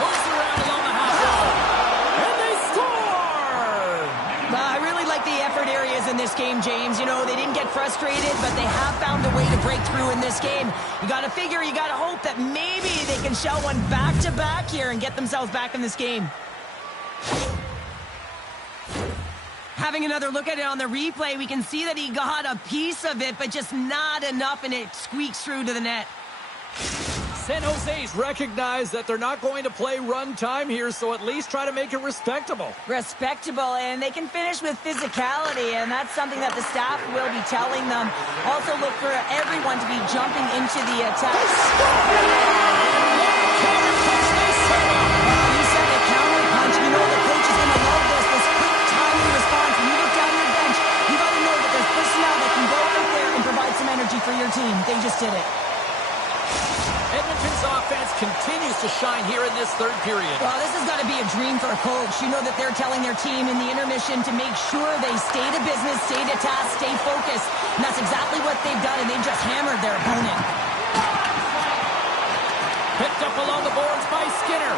Moves around along the half wall. And they score! I really like the effort areas in this game, James. You know, they didn't get frustrated, but they have found a way to break through in this game. You got to figure, you got to hope that maybe they can shell one back-to-back here and get themselves back in this game. Having another look at it on the replay, we can see that he got a piece of it, but just not enough, and it squeaks through to the net. San Jose's recognize that they're not going to play run time here, so at least try to make it respectable. Respectable, and they can finish with physicality, and that's something that the staff will be telling them. Also look for everyone to be jumping into the attack. You said a counter punch. You know the coach is going to love this quick timely response. When you look down your bench, you got to know that there's personnel that can go out there and provide some energy for your team. They just did it. Edmonton's offense continues to shine here in this third period. Well, this has got to be a dream for a coach. You know that they're telling their team in the intermission to make sure they stay to business, stay to task, stay focused. And that's exactly what they've done, and they've just hammered their opponent. Picked up along the boards by Skinner.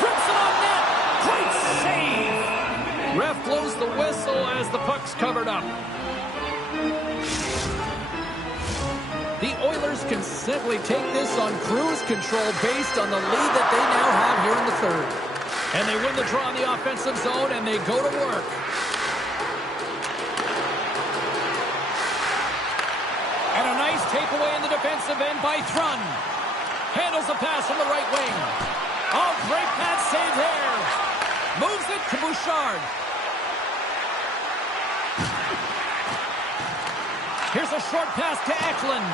Flips it on net. Great save. Ref blows the whistle as the puck's covered up. The Oilers can simply take this on cruise control based on the lead that they now have here in the third. And they win the draw in the offensive zone, and they go to work. And a nice takeaway in the defensive end by Thrun. Handles the pass from the right wing. Oh, great pass save there. Moves it to Bouchard. Here's a short pass to Eklund.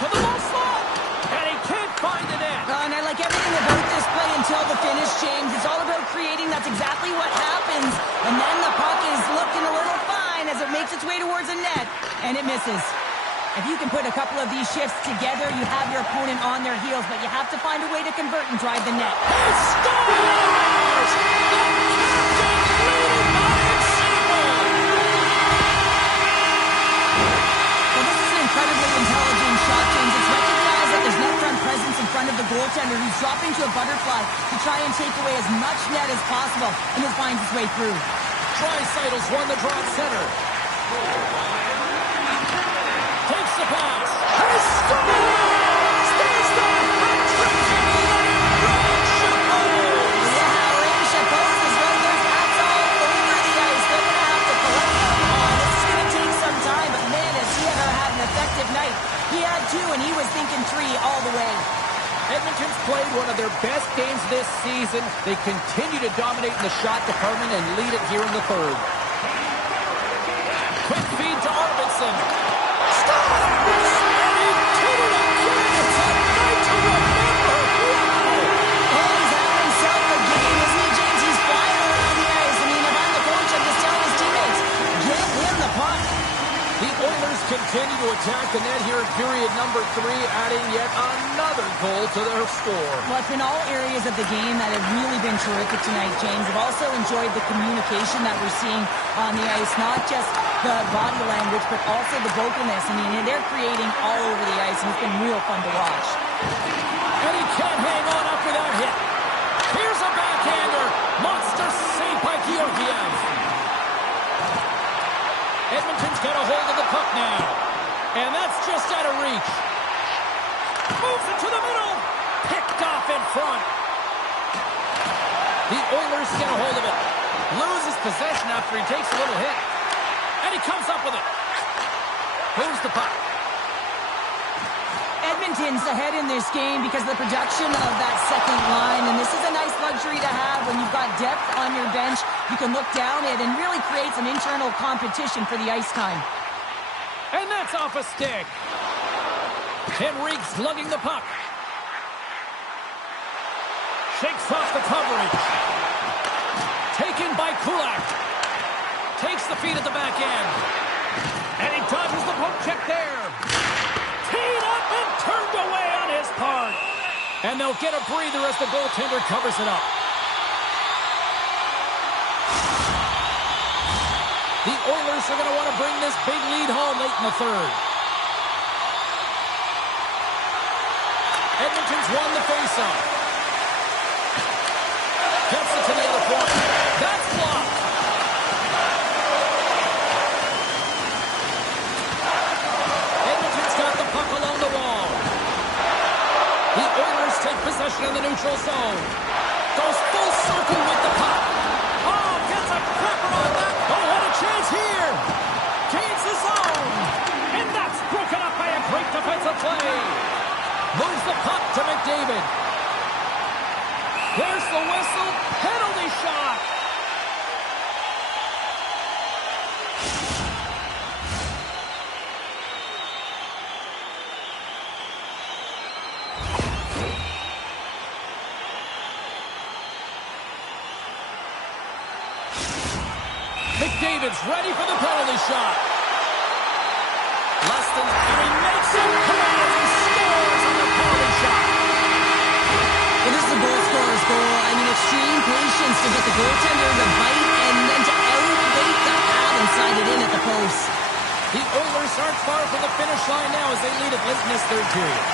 To the low slot. And he can't find the net. And I like everything about this play until the finish, James. It's all about creating. That's exactly what happens. And then the puck is looking a little fine as it makes its way towards the net. And it misses. If you can put a couple of these shifts together, you have your opponent on their heels. But you have to find a way to convert and drive the net. He scores! The captain leading by example! Well, this is an incredibly intelligent shot, James. It's recognized that there's net front presence in front of the goaltender who's dropping to a butterfly to try and take away as much net as possible, and it finds its way through. Draisaitl won the draw at center. Takes the pass. He scores! There's the hat-trick! Rain Chapeau is right there. That's all over the ice. They're going to have to collect them. This is going to take some time, but man, has he ever had an effective night. He had two, and he was thinking three all the way. Edmonton's played one of their best games this season. They continue to dominate in the shot department and lead it here in the third. Quick feed to Arvidsson. Scores! And he did it again! It's a night to remember! Wow! Oh, he's having himself a game, isn't he, James? He's flying around the ice. I mean, if I'm the coach, I'm just telling his teammates, get him the puck. The Oilers continue to attack the net here in period number 3, adding yet another goal to their score. Well, it's been all areas of the game that have really been terrific tonight, James. I've also enjoyed the communication that we're seeing on the ice, not just the body language, but also the vocalness. I mean, they're creating all over the ice, and it's been real fun to watch. And he can't hang on after that hit. Here's a backhander. Monster save by Georgiev. Edmonton's got a hold of the puck now. And that's just out of reach. Moves it to the middle. Picked off in front. The Oilers get a hold of it. Loses possession after he takes a little hit. And he comes up with it. Moves the puck. Edmonton's ahead in this game because of the production of that second line, and this is a nice luxury to have when you've got depth on your bench. You can look down it and really create some internal competition for the ice time. And that's off a stick. Henrique's lugging the puck. Shakes off the coverage. Taken by Kulak. Takes the feed at the back end. And he dodges the poke check there. Teed up and turned away on his part. And they'll get a breather as the goaltender covers it up. The Oilers are going to want to bring this big lead home late in the third. Edmonton's won the faceoff. Gets it to the other corner. That's blocked. Edmonton's got the puck along the wall. The Oilers take possession in the neutral zone. Goes full circle with the puck. Oh, gets a crapper on that. Oh, what a chance here. Gains the zone. And that's broken up by a great defensive play. Moves the puck to McDavid. There's the whistle. Penalty shot. McDavid's ready for the penalty shot. Leston, and he makes it. He scores on the penalty shot. Well, this is a goal scorer's goal. I mean, extreme patience to get the goaltender to bite and then to outweight the pad and slide it in at the post. The Oilers aren't far from the finish line now as they lead it late in this third period.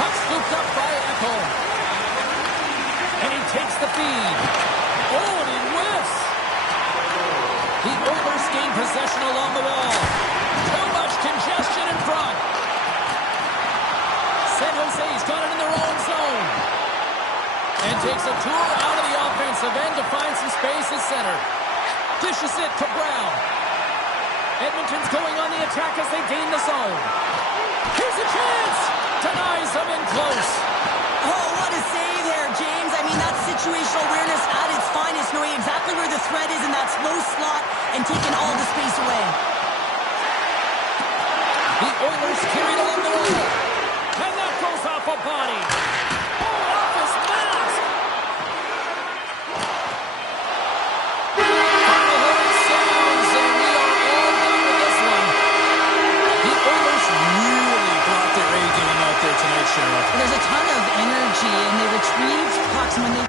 Puck scooped up by Ekholm. And he takes the feed. Oh, and he whiffs. The Oilers gain possession along the wall. Too much congestion in front. San Jose's got it in their own zone. And takes a tour out of the offensive end to find some space at center. Dishes it to Brown. Edmonton's going on the attack as they gain the zone. Here's a chance. Denies them in close. Oh, what a save there, James. I mean, that's situational awareness at its finest, knowing exactly where the threat is in that slow slot and taking all the space away. The Oilers carried along the wall. And that goes off a body. Oh, off his mask. Final horn sounds, and we are all done with this one. The Oilers really brought their A game out there tonight, Sheriff. There's a ton of energy, and they retrieved pucks when they...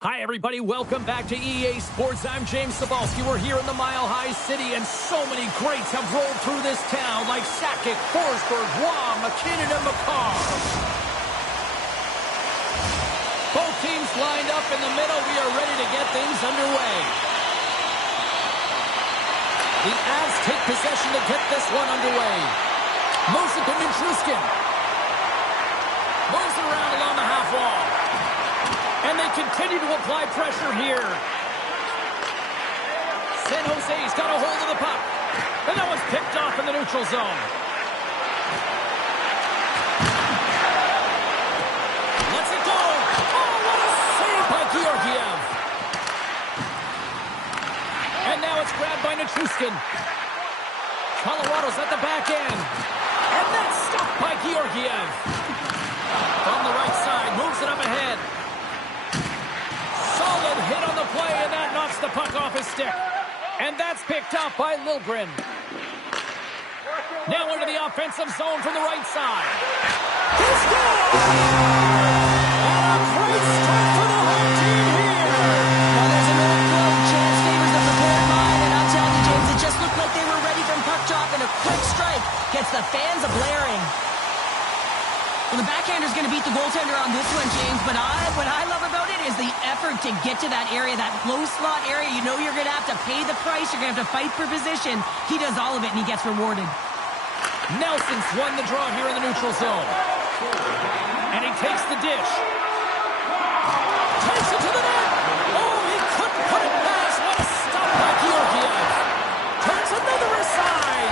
Hi, everybody. Welcome back to EA Sports. I'm James Cebulski. We're here in the Mile High City, and so many greats have rolled through this town, like Sakic, Forsberg, Waugh, McKinnon, and McCarr. Both teams lined up in the middle. We are ready to get things underway. The Avs take possession to get this one underway. Moves it to Nichushkin. Moves it around along the half wall. And they continue to apply pressure here. San Jose's got a hold of the puck. And that one's picked off in the neutral zone. Lets it go. Oh, what a save by Georgiev. And now it's grabbed by Nichushkin. Colorado's at the back end. And that's stopped by Georgiev. From the right side, moves it up ahead. Solid hit on the play, and that knocks the puck off his stick. And that's picked up by Liljegren. Now into the offensive zone from the right side. He scores! And a great start for the home team here. Now there's another goal. Chance favors the prepared mind, and I'll tell you, James, it just looked like they were ready from puck drop, and a quick strike gets the fans a-blaring. Well, the backhander's going to beat the goaltender on this one, James, but what I love about it is the effort to get to that area, that low slot area. You know you're going to have to pay the price. You're going to have to fight for position. He does all of it, and he gets rewarded. Nelson's won the draw here in the neutral zone. And he takes the dish. Takes it to the net. Oh, he couldn't put it past. What a stop by Georgiev. Turns another aside.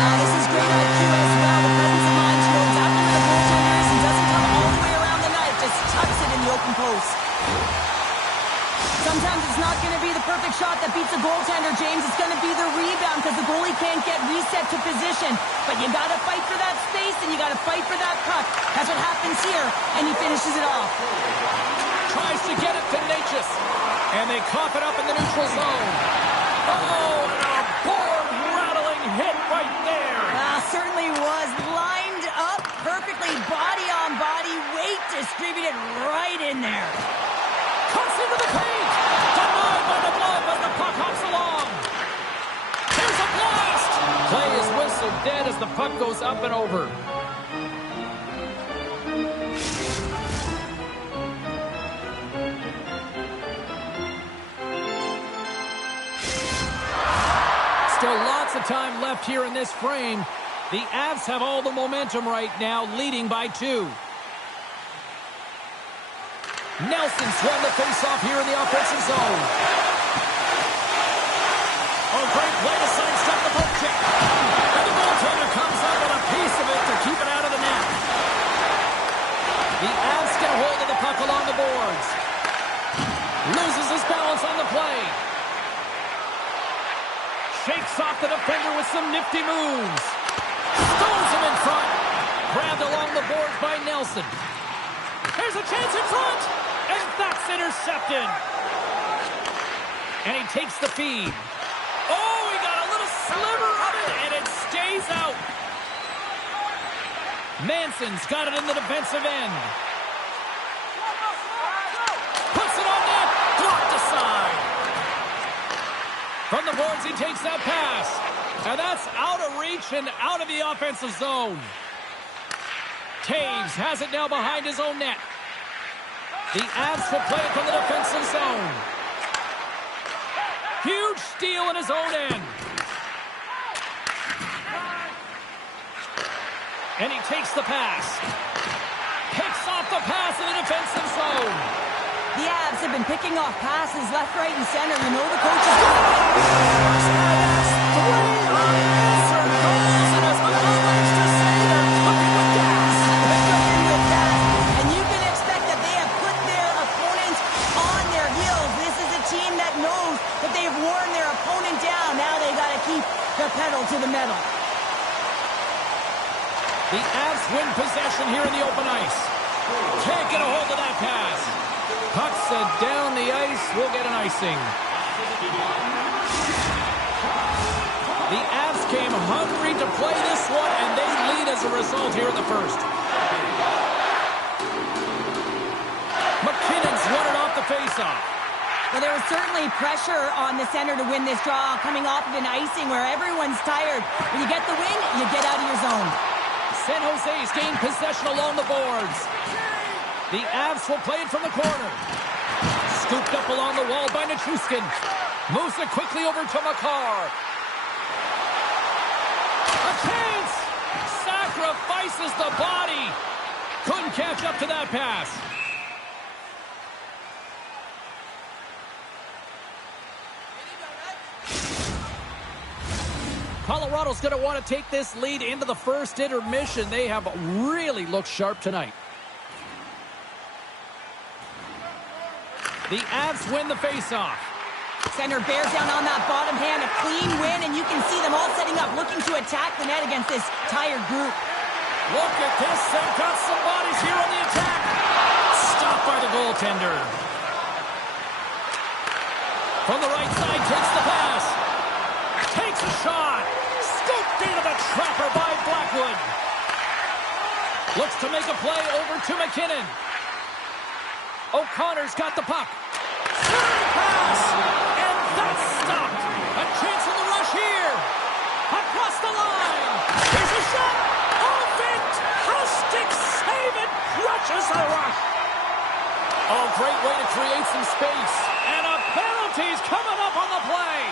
Wow, this is great IQ as well. The presence of mind knows after where the goaltender is. He doesn't come all the way around the net. Just tucks it in the open post. Sometimes it's not going to be the perfect shot that beats the goaltender, James. It's going to be the rebound because the goalie can't get reset to position. But you got to fight for that space and you got to fight for that puck. That's what happens here, and he finishes it off. Tries to get it to Natchez. And they cough it up in the neutral zone. Oh, and a board-rattling hit right there. Certainly was lined up perfectly, body on body, weight distributed right in there. Cuts into the paint. Denied by the glove as the puck hops along. Here's a blast. Play is whistled dead as the puck goes up and over. Still lots of time left here in this frame. The Avs have all the momentum right now, leading by 2. Nelson's won the faceoff here in the offensive zone. Oh, great play to sidestep the poke check. And the goaltender comes up with a piece of it to keep it out of the net. The Avs get a hold of the puck along the boards. Loses his balance on the play. Shakes off the defender with some nifty moves. Stones him in front. Grabbed along the boards by Nelson. There's a chance in front. And that's intercepted. And he takes the feed. Oh, he got a little sliver of it, and it stays out. Manson's got it in the defensive end. Puts it on net. Blocked aside. From the boards, he takes that pass. And that's out of reach and out of the offensive zone. Taves has it now behind his own net. The Avs will play it from the defensive zone. Huge steal in his own end. And he takes the pass. Picks off the pass in the defensive zone. The Avs have been picking off passes left, right, and center. You know the coach is going to get That's 3 unanswered goals, and as McCall likes to say, they're cooking with gas. They're cooking with gas, and you can expect that they have put their opponents on their heels. This is a team that knows that they've worn their opponent down. Now they got to keep the pedal to the metal. The Avs win possession. possession here in the open ice. Can't get a hold of that pass. Puck sent down the ice. We'll get an icing. The Avs came hungry to play this one, and they lead as a result here in the first. McKinnon's won it off the faceoff. Well, there was certainly pressure on the center to win this draw, coming off of an icing where everyone's tired. When you get the win, you get out of your zone. San Jose's gained possession along the boards. The Avs will play it from the corner. Scooped up along the wall by Nichushkin. Moves it quickly over to Makar. A chance! Sacrifices the body. Couldn't catch up to that pass. Colorado's going to want to take this lead into the first intermission. They have really looked sharp tonight. The Avs win the faceoff. Center bears down on that bottom hand, a clean win, and you can see them all setting up, looking to attack the net against this tired group. Look at this. They've got some bodies here on the attack. Stopped by the goaltender. From the right side, takes the pass. Takes a shot. Scooped into the trapper by Blackwood. Looks to make a play over to McKinnon. O'Connor's got the puck. Pass! And that's stopped. A chance in the rush here. Across the line. Here's a shot. Oh, fantastic save. It crushes the rush. Oh, great way to create some space. And a penalty's coming up on the play.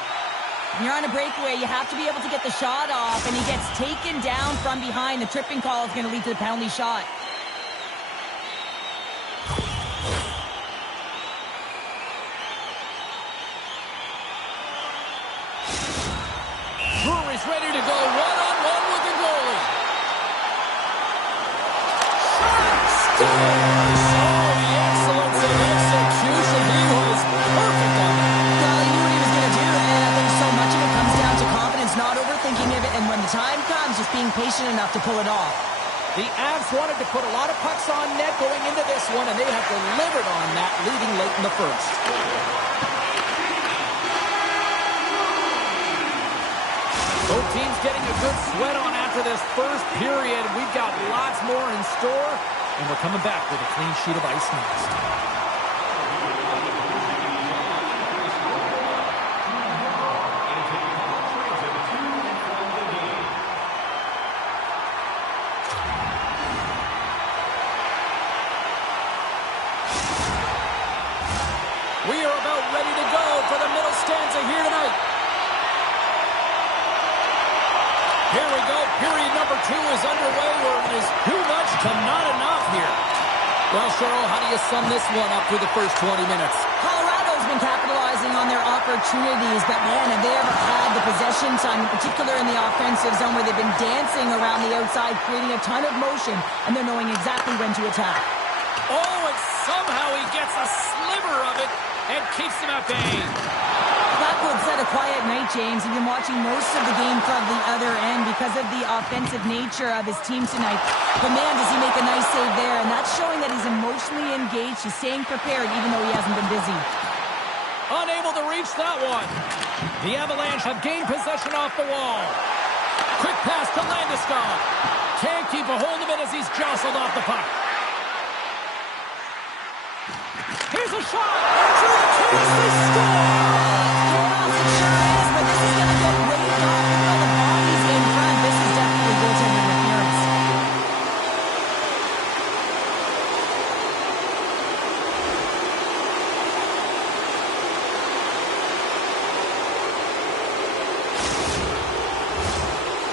When you're on a breakaway, you have to be able to get the shot off, and he gets taken down from behind. The tripping call is going to lead to the penalty shot. Brewery's ready to go one-on-one with the goalie. Shot! Oh, the excellence of execution. He was perfect on that. Well, he knew what he was going to do, and I think so much of it comes down to confidence, not overthinking of it, and when the time comes, just being patient enough to pull it off. The Avs wanted to put a lot of pucks on net going into this one, and they have delivered on that, leading late in the first. Both teams getting a good sweat on after this first period. We've got lots more in store, and we're coming back with a clean sheet of ice next. We are about ready to go for the middle stanza here tonight. Here we go. Period number 2 is underway, where it is too much to not enough here. Well, Cheryl, how do you sum this one up through the first 20 minutes? Colorado's been capitalizing on their opportunities, but man, have they ever had the possession time, in particular in the offensive zone, where they've been dancing around the outside, creating a ton of motion, and they're knowing exactly when to attack. Oh, and somehow he gets a sliver of it and keeps them at bay. Blackwood's had a quiet night, James. He's been watching most of the game from the other end because of the offensive nature of his team tonight. But man, does he make a nice save there, and that's showing that he's emotionally engaged. He's staying prepared even though he hasn't been busy. Unable to reach that one. The Avalanche have gained possession off the wall. Quick pass to Landeskog. Can't keep a hold of it as he's jostled off the puck. Here's a shot. Through the crease, they score. Chaos, it sure is, but this is going to get waved off. Look at all the bodies in front. This is definitely goaltender interference.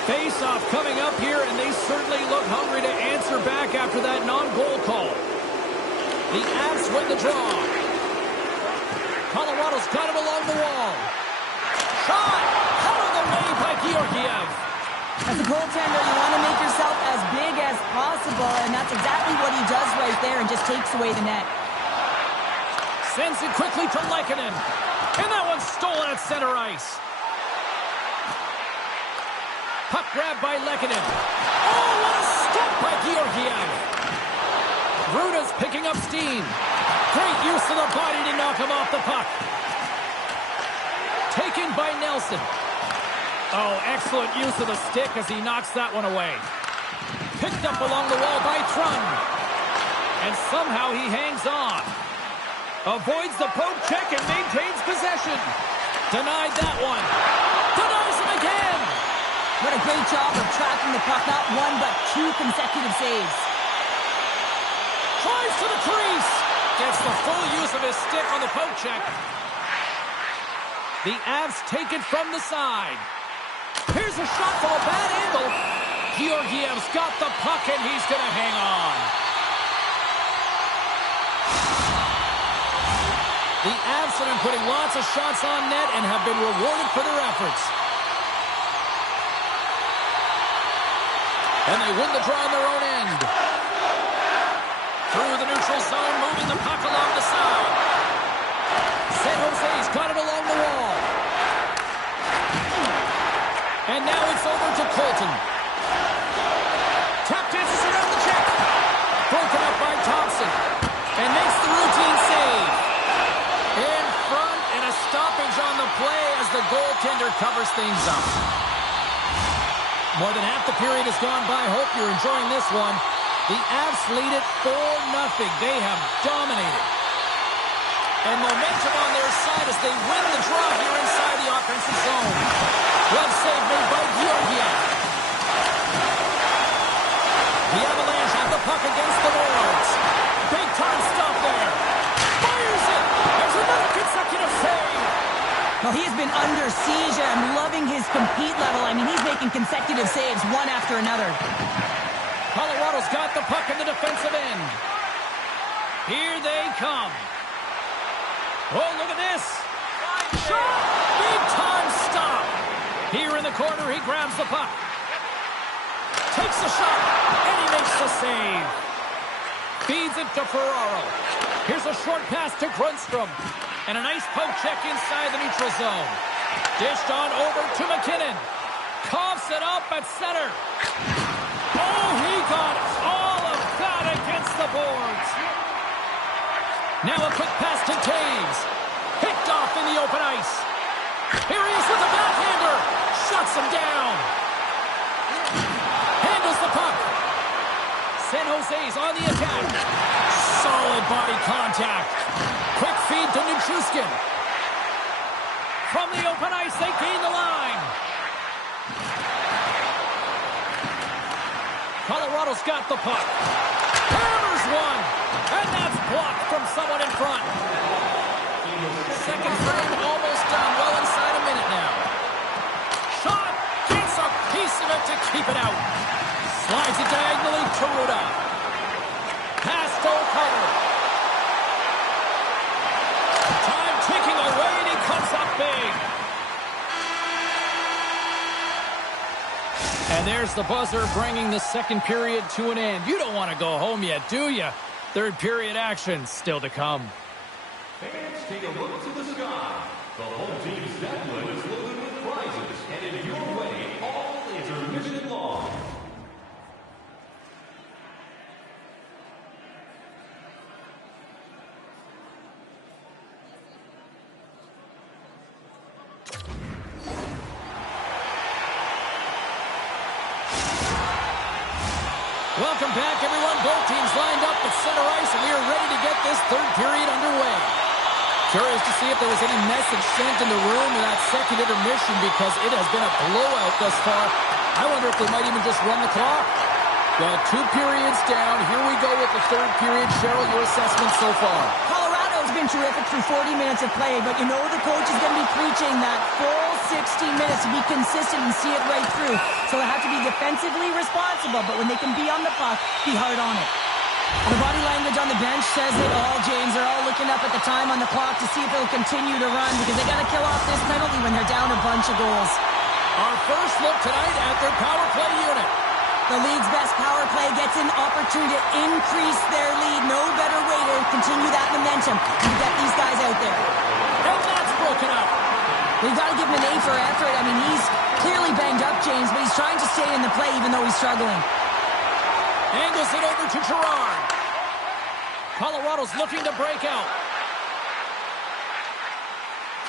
Face-off coming up here, and they certainly look hungry to answer back after that non-goal call. The Avs win the draw. Colorado's got it along the wall. Shot! Out of the way by Georgiev. As a goaltender, you want to make yourself as big as possible, and that's exactly what he does right there and just takes away the net. Sends it quickly to Lehkonen. And that one's stolen at center ice. Puck grab by Lehkonen. Oh, what a step by Georgiev. Ruda's picking up steam. Great use of the body to knock him off the puck. Taken by Nelson. Oh, excellent use of the stick as he knocks that one away. Picked up along the wall by Trun. And somehow he hangs on. Avoids the poke check and maintains possession. Denied that one. Denies him again. What a great job of tracking the puck. Not one, but two consecutive saves. Tries to the crease. Gets the full use of his stick on the poke check. The Avs take it from the side. Here's a shot from a bad angle. Georgiev's got the puck and he's going to hang on. The Avs have been putting lots of shots on net and have been rewarded for their efforts. And they win the draw on their own end. Through the neutral zone, moving the puck along the side. San Jose's got it along the wall. And now it's over to Colton. Tap dances around the check. Broken up by Thompson. And makes the routine save. In front, and a stoppage on the play as the goaltender covers things up. More than half the period has gone by. Hope you're enjoying this one. The Avs lead it 4-0. They have dominated. And momentum on their side as they win the draw here inside the offensive zone. Glove save made by Georgiev. The Avalanche have the puck against the boards. Big time stop there. Fires it. There's another consecutive save. Well, he has been under siege, and I'm loving his compete level. I mean, he's making consecutive saves one after another. Colorado's got the puck in the defensive end. Here they come. Oh, look at this. Shot! Big time stop. Here in the corner, he grabs the puck. Takes the shot, and he makes the save. Feeds it to Ferraro. Here's a short pass to Grundstrom. And a nice poke check inside the neutral zone. Dished on over to McKinnon. Coughs it up at center. Oh, he got all of that against the boards. Now a quick pass to Taves. Picked off in the open ice. Here he is with a backhander. Shuts him down. Handles the puck. San Jose's on the attack. Solid body contact. Quick feed to Nichushkin. From the open ice, they gain the line. Colorado's got the puck. Hammers one. And that's blocked from someone in front. Second frame almost done. Well inside a minute now. Shot. Gets a piece of it to keep it out. Slides it diagonally to Ruda. Pass to O'Connor. Time ticking away, and he comes up big. And there's the buzzer bringing the second period to an end. You don't want to go home yet, do you? Third period action still to come. Fans, take a look to the sky. The home team's Zeppelin is loaded with prizes, headed your way all intermission long. Welcome back, everyone. Both teams lined up at center ice, and we are ready to get this third period underway. Curious to see if there was any message sent in the room in that second intermission because it has been a blowout thus far. I wonder if they might even just run the clock. Well, 2 periods down. Here we go with the third period. Cheryl, your assessment so far? Colorado's been terrific through 40 minutes of play, but you know the coach is going to be preaching that full 60 minutes to be consistent and see it right through. So they have to be defensively responsible, but when they can be on the puck, be hard on it. The body language on the bench says it all, James. They're all looking up at the time on the clock to see if they'll continue to run because they got to kill off this penalty when they're down a bunch of goals. Our first look tonight at their power play unit. The league's best power play gets an opportunity to increase their lead. No better way to continue that momentum than to get these guys out there. And that's broken up. You've got to give him an A for effort. I mean, he's clearly banged up, James, but he's trying to stay in the play even though he's struggling. Angles it over to Gerard. Colorado's looking to break out.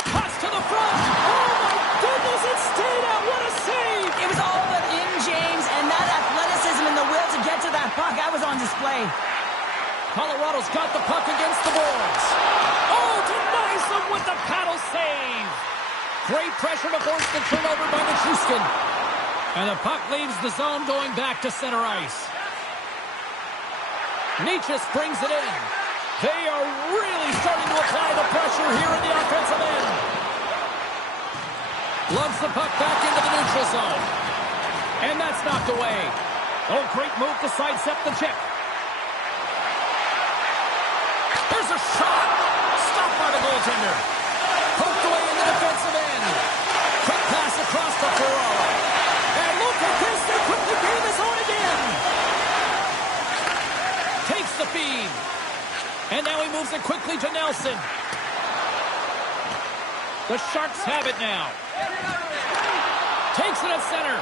Cuts to the front. Oh, my goodness, it stayed out. What a save. It was all but in, James, and that athleticism and the will to get to that puck, that was on display. Colorado's got the puck against the boards. Oh, denies them with the paddle save. Great pressure to force the turnover by Nichushkin. And the puck leaves the zone going back to center ice. Nietzsche brings it in. They are really starting to apply the pressure here in the offensive end. Loves the puck back into the neutral zone. And that's knocked away. Oh, great move to sidestep the check. There's a shot. Stopped by the goaltender. Poked away in the defensive end. Quick pass across to Ferraro. And look at this. They quickly gain the zone again. Takes the feed. And now he moves it quickly to Nelson. The Sharks have it now. Takes it at center.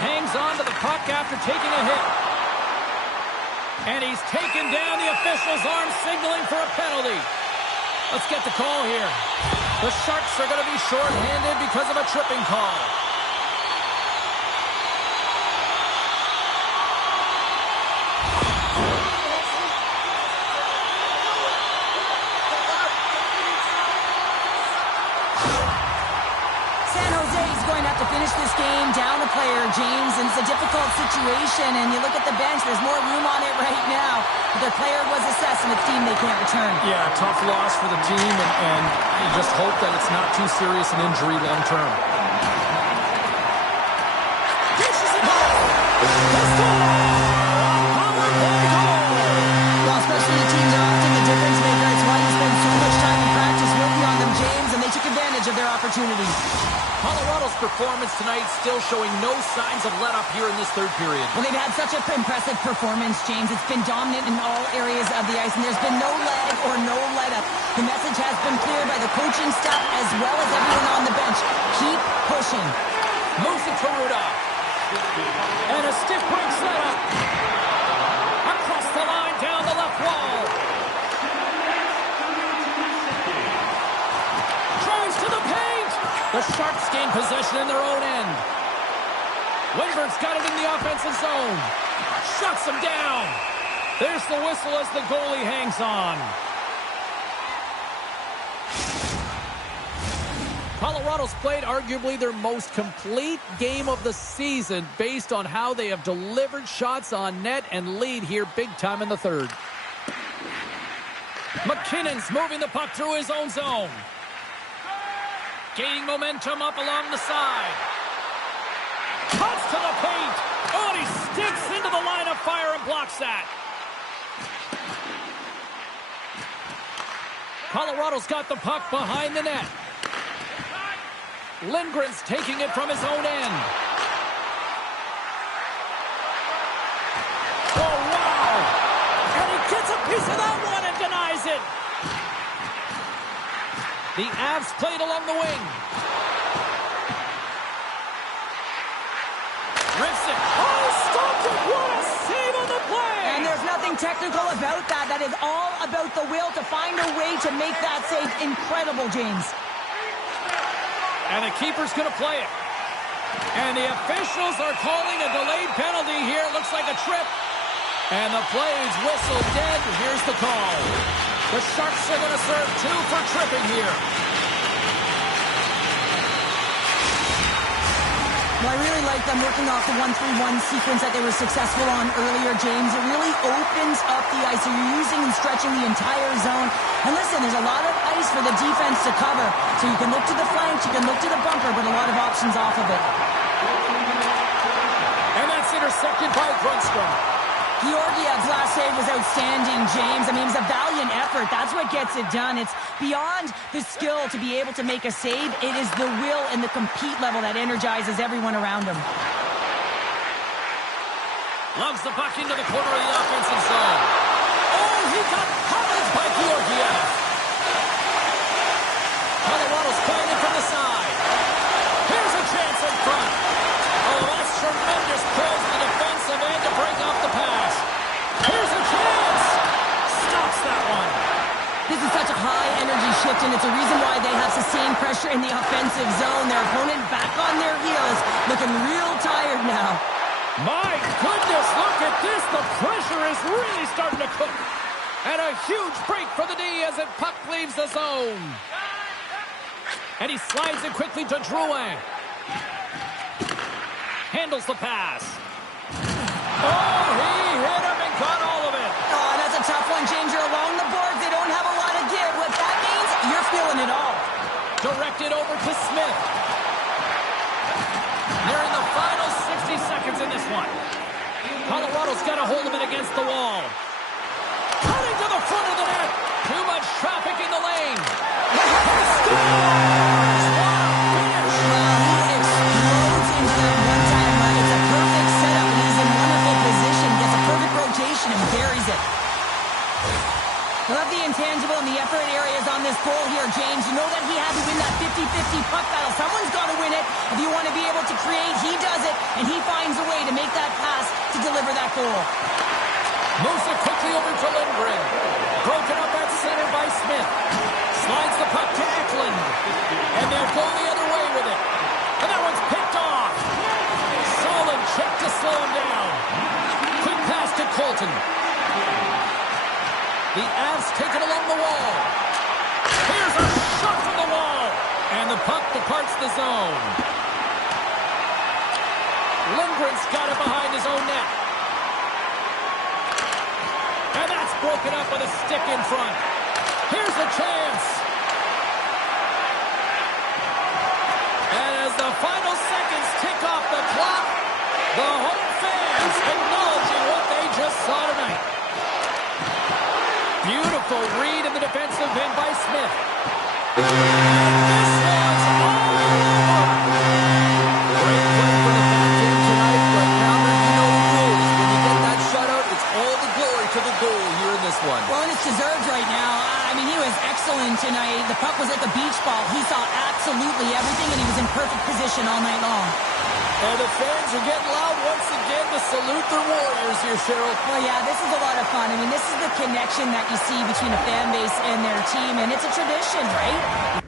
Hangs on to the puck after taking a hit. And he's taken down. The official's arm signaling for a penalty. Let's get the call here. The Sharks are going to be shorthanded because of a tripping call. Finish this game down a player, James, and it's a difficult situation, and you look at the bench, there's more room on it right now, but their player was assessed and it's team they can't return. Yeah, tough loss for the team, and you just hope that it's not too serious an injury long term. Dishes it home! Well, especially the teams are often the difference maker. It's why you spend so much time in practice working on them, James, and they took advantage of their opportunities. Colorado's performance tonight still showing no signs of let-up here in this third period. Well, they've had such an impressive performance, James. It's been dominant in all areas of the ice, and there's been no lag or no let-up. The message has been clear by the coaching staff as well as everyone on the bench. Keep pushing. Moves it to Rudolph. And a stiff break setup. Across the line, down the left wall. Drives to the paint. The Sharks gain possession in their own end. Wingberg's got it in the offensive zone. Shuts them down. There's the whistle as the goalie hangs on. Colorado's played arguably their most complete game of the season based on how they have delivered shots on net and lead here big time in the third. McKinnon's moving the puck through his own zone. Gaining momentum up along the side. Cuts to the paint. Oh, and he sticks into the line of fire and blocks that. Colorado's got the puck behind the net. Lindgren's taking it from his own end. Oh, wow. And he gets a piece of that one and denies it. The Avs played along the wing. Rips it. Oh, stopped it. What a save on the play. And there's nothing technical about that. That is all about the will to find a way to make that save incredible, James. And the keeper's going to play it. And the officials are calling a delayed penalty here. It looks like a trip. And the play is whistled dead. Here's the call. The Sharks are going to serve 2 for tripping here. Well, I really like them working off the 1-3-1 sequence that they were successful on earlier, James. It really opens up the ice. So you're using and stretching the entire zone. And listen, there's a lot of ice for the defense to cover. So you can look to the flanks, you can look to the bumper, but a lot of options off of it. And that's intercepted by Grundstrom. Georgiev's last save was outstanding, James. I mean, it was a valiant effort. That's what gets it done. It's beyond the skill to be able to make a save. It is the will and the compete level that energizes everyone around him. Loves the puck into the corner of the offensive zone. Oh, he got pounded by Georgiev. Colorado's playing it from the side. Here's a chance in front. Oh, that's tremendous close to the defensive end to break off the pass. Here's a chance. Stops that one. This is such a high-energy shift, and it's a reason why they have sustained pressure in the offensive zone. Their opponent back on their heels, looking real tired now. My goodness, look at this. The pressure is really starting to cook. And a huge break for the D as the puck leaves the zone. And he slides it quickly to Drouin. Handles the pass. Oh, he hit him and got all of it. Oh, that's a tough one, Changer. Along the boards, they don't have a lot of give. What that means, you're feeling it all. Directed over to Smith. Nearing the final 60 seconds in this one. Colorado's got a hold of it against the wall. Cutting to the front of the net. Too much traffic in the lane. He scores! What a finish! Well, he explodes into that one-time run. It's a perfect setup, and he's in wonderful position. Gets a perfect rotation and buries it. I love the intangible and the effort areas on this goal here, James. You know that he had to win that 50-50 puck battle. Someone's got to win it. If you want to be able to create, he does it, and he finds a way to make that pass to deliver that goal. Moves it quickly over to Lindgren. Broken up at center by Smith. Slides the puck to Eklund. And they'll go the other way with it. And that one's picked off. Solid check to slow him down. Quick pass to Colton. The Avs take it along the wall. Here's a shot from the wall. And the puck departs the zone. Lindgren's got it behind his own net. And that's broken up with a stick in front. Here's a chance. And as the final seconds tick off the clock, the home fans acknowledging what they just saw tonight. Beautiful read in the defensive end by Smith. And this one's all over. Great play for the back end tonight, but now that you know the rules, when you get that shutout, it's all the glory to the goal here in this one. Well, and it's deserved right now. I mean, he was excellent tonight. The puck was like a beach ball. He saw absolutely everything, and he was in perfect position all night long. And the fans are getting loud once again to salute their Warriors here, Cheryl. Well, yeah, this is a lot of fun. I mean, this is the connection that you see between a fan base and their team, and it's a tradition, right?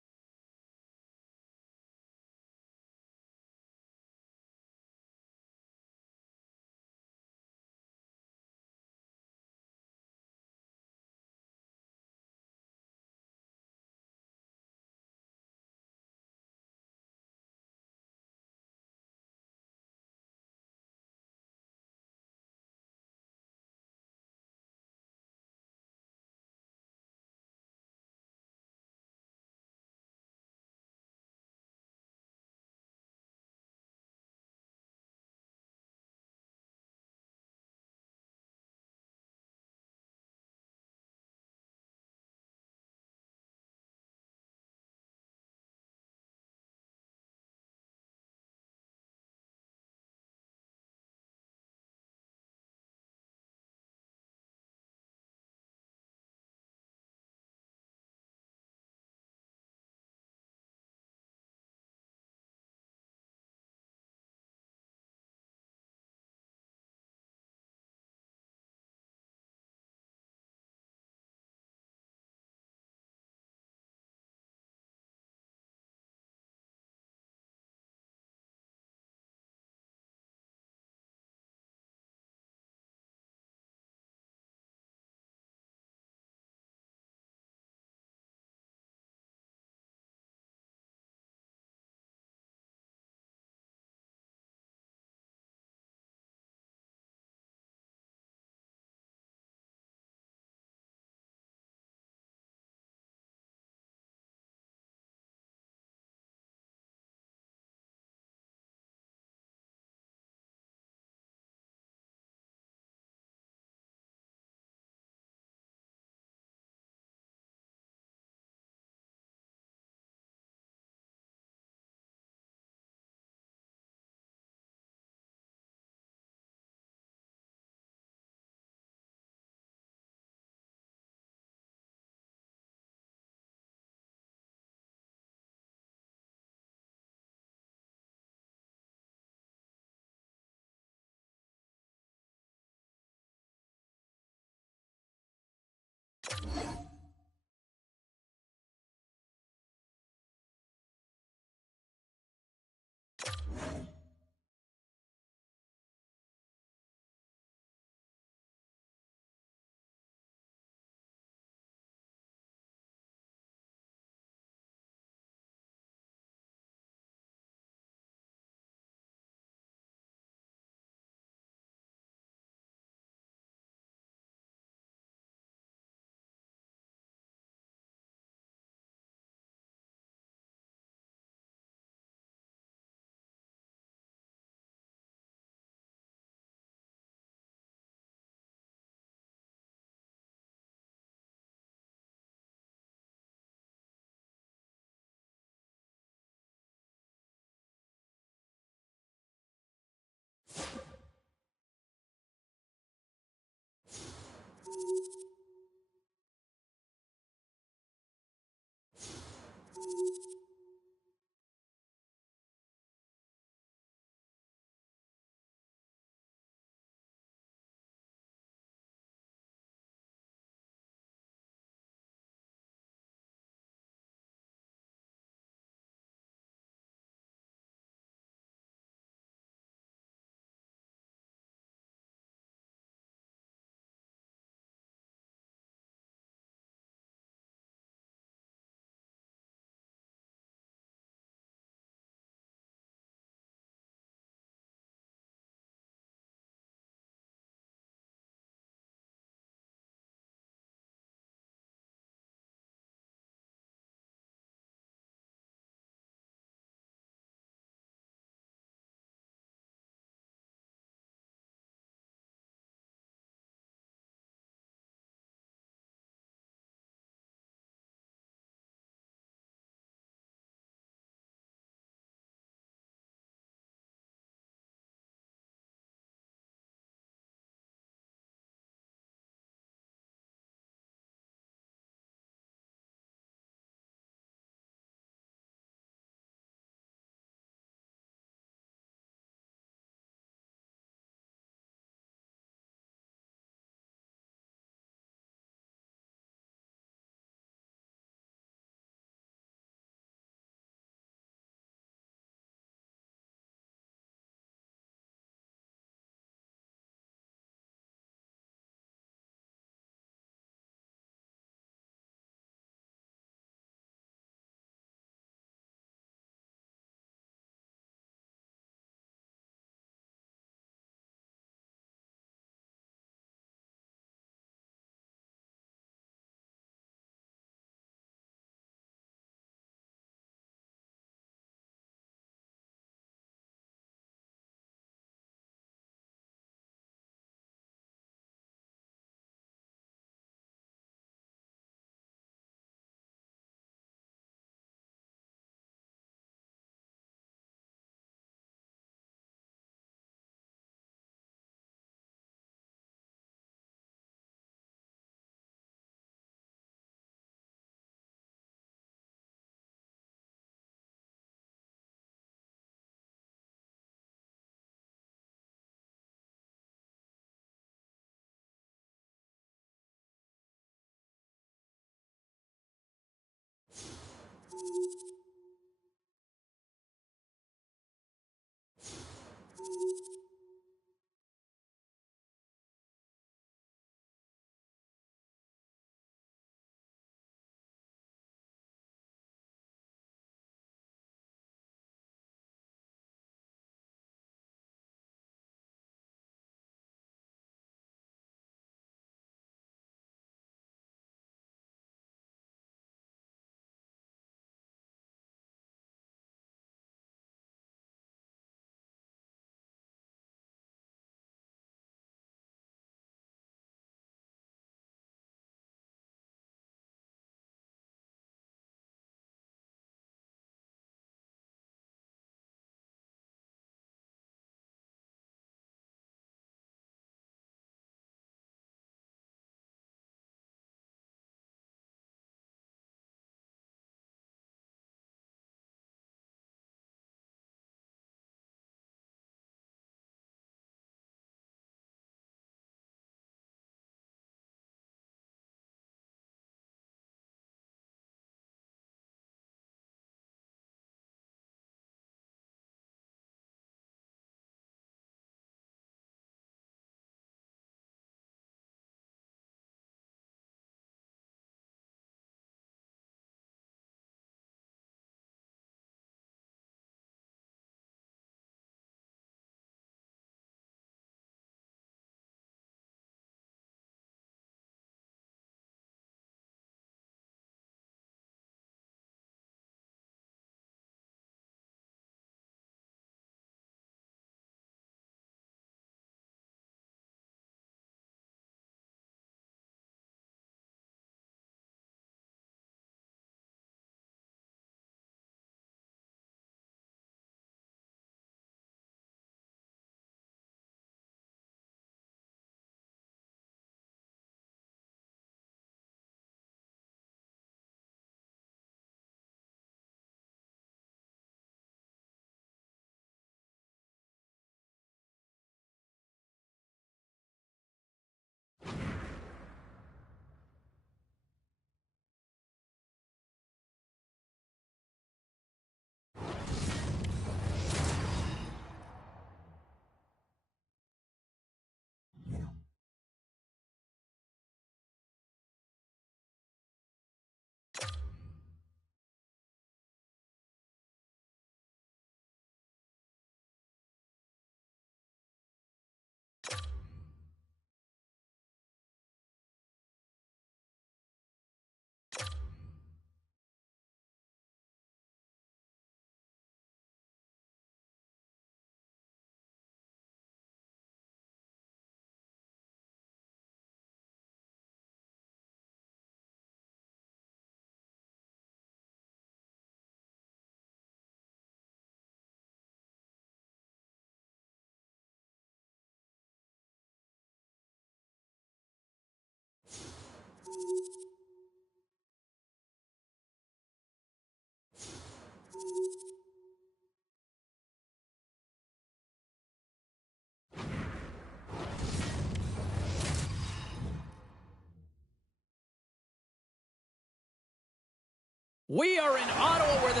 We are in Ottawa where the...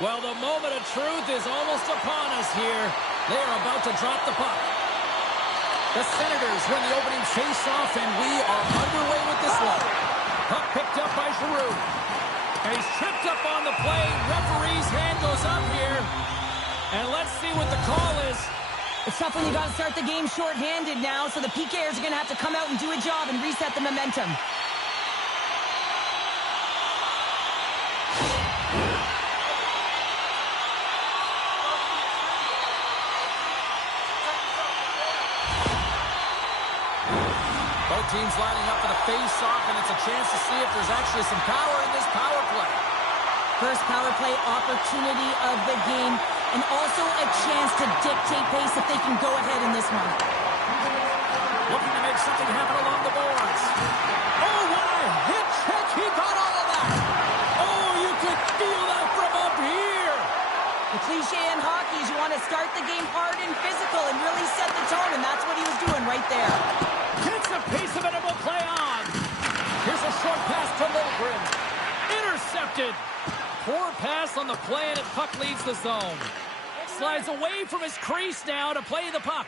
Well, the moment of truth is almost upon us here. They are about to drop the puck. The Senators win the opening face-off, and we are underway with this one. Puck picked up by Giroux. And he's tripped up on the play. Referee's hand goes up here. And let's see what the call is. It's tough when you got to start the game short-handed now, so the PKers are going to have to come out and do a job and reset the momentum. Teams lining up for the face-off, and it's a chance to see if there's actually some power in this power play. First power play opportunity of the game, and also a chance to dictate pace if they can go ahead in this one. Looking to make something happen along the boards. Oh, what a hit check! He got all of that! Oh, you could feel that from up here! The cliche in hockey is you want to start the game hard and physical and really set the tone, and that's what he was doing right there. Gets a piece of it and will play on. Here's a short pass to Liljegren. Intercepted. Poor pass on the play, and puck leaves the zone. Slides away from his crease now to play the puck.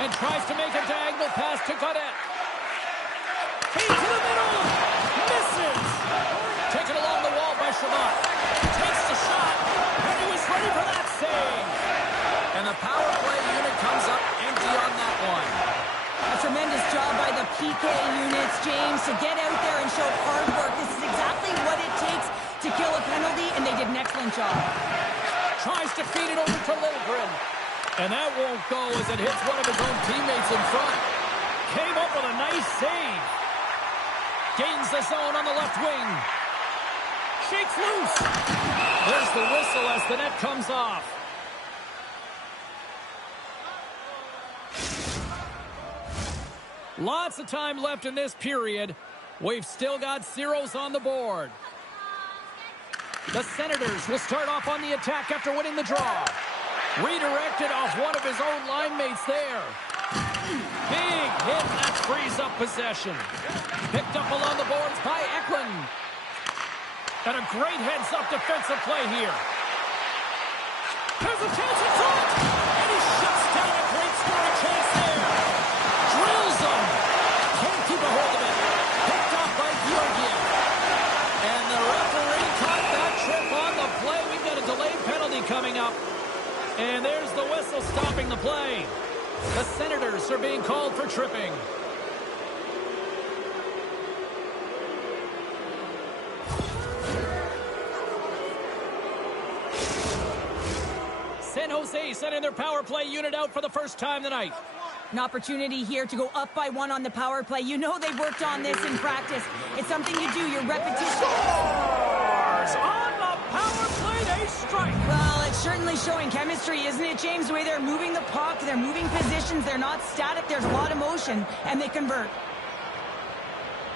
And tries to make a diagonal pass to Godet. Into the middle. Misses. Taken along the wall by Shabbat. Takes the shot. And he was ready for that save. And the power play unit comes up empty on that one. A tremendous job by the PK units, James, to get out there and show hard work. This is exactly what it takes to kill a penalty, and they did an excellent job. Tries to feed it over to Liljegren. And that won't go as it hits one of his own teammates in front. Came up with a nice save. Gains the zone on the left wing. Shakes loose. There's the whistle as the net comes off. Lots of time left in this period. We've still got zeros on the board. The Senators will start off on the attack after winning the draw. Redirected off one of his own line mates there. Big hit, and that frees up possession. Picked up along the boards by Eklund. And a great heads-up defensive play here. There's a chance in front! And he shuts down a great scoring chance there. Drills him. Can't keep a hold of it. Picked off by Georgiev. And the referee caught that trip on the play. We've got a delayed penalty coming up. And there's the whistle stopping the play. The Senators are being called for tripping. San Jose sending their power play unit out for the first time tonight. An opportunity here to go up by one on the power play. You know they worked on this in practice. It's something you do, your repetition. Scores! On the power play, they strike. Well, it's certainly showing chemistry, isn't it, James? The way they're moving the puck, they're moving positions, they're not static, there's a lot of motion, and they convert.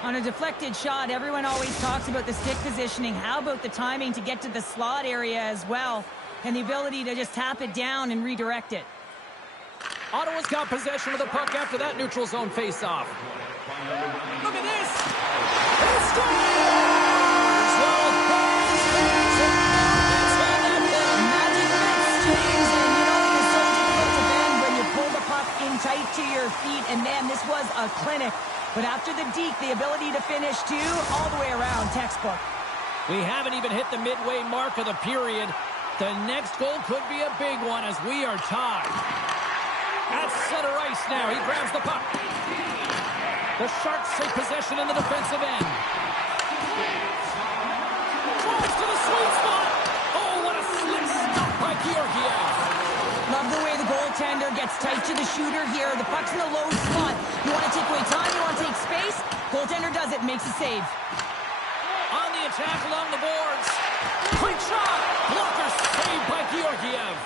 On a deflected shot, everyone always talks about the stick positioning. How about the timing to get to the slot area as well? And the ability to just tap it down and redirect it. Ottawa's got possession of the puck after that neutral zone face-off. Look at this! He scores! Well, magic mix, James, and you know it is so difficult to bend when you pull the puck in tight to your feet, and man, this was a clinic. But after the deke, the ability to finish too, all the way around, textbook. we haven't even hit the midway mark of the period. The next goal could be a big one as we are tied. At center ice now, he grabs the puck. The Sharks take possession in the defensive end. Drives to the sweet spot. Oh, what a slick stop by Georgiev. Love the way the goaltender gets tight to the shooter here. The puck's in the low slot. You want to take away time, you want to take space. Goaltender does it, makes a save. On the attack along the boards. Quick shot. Blocker saved by Georgiev.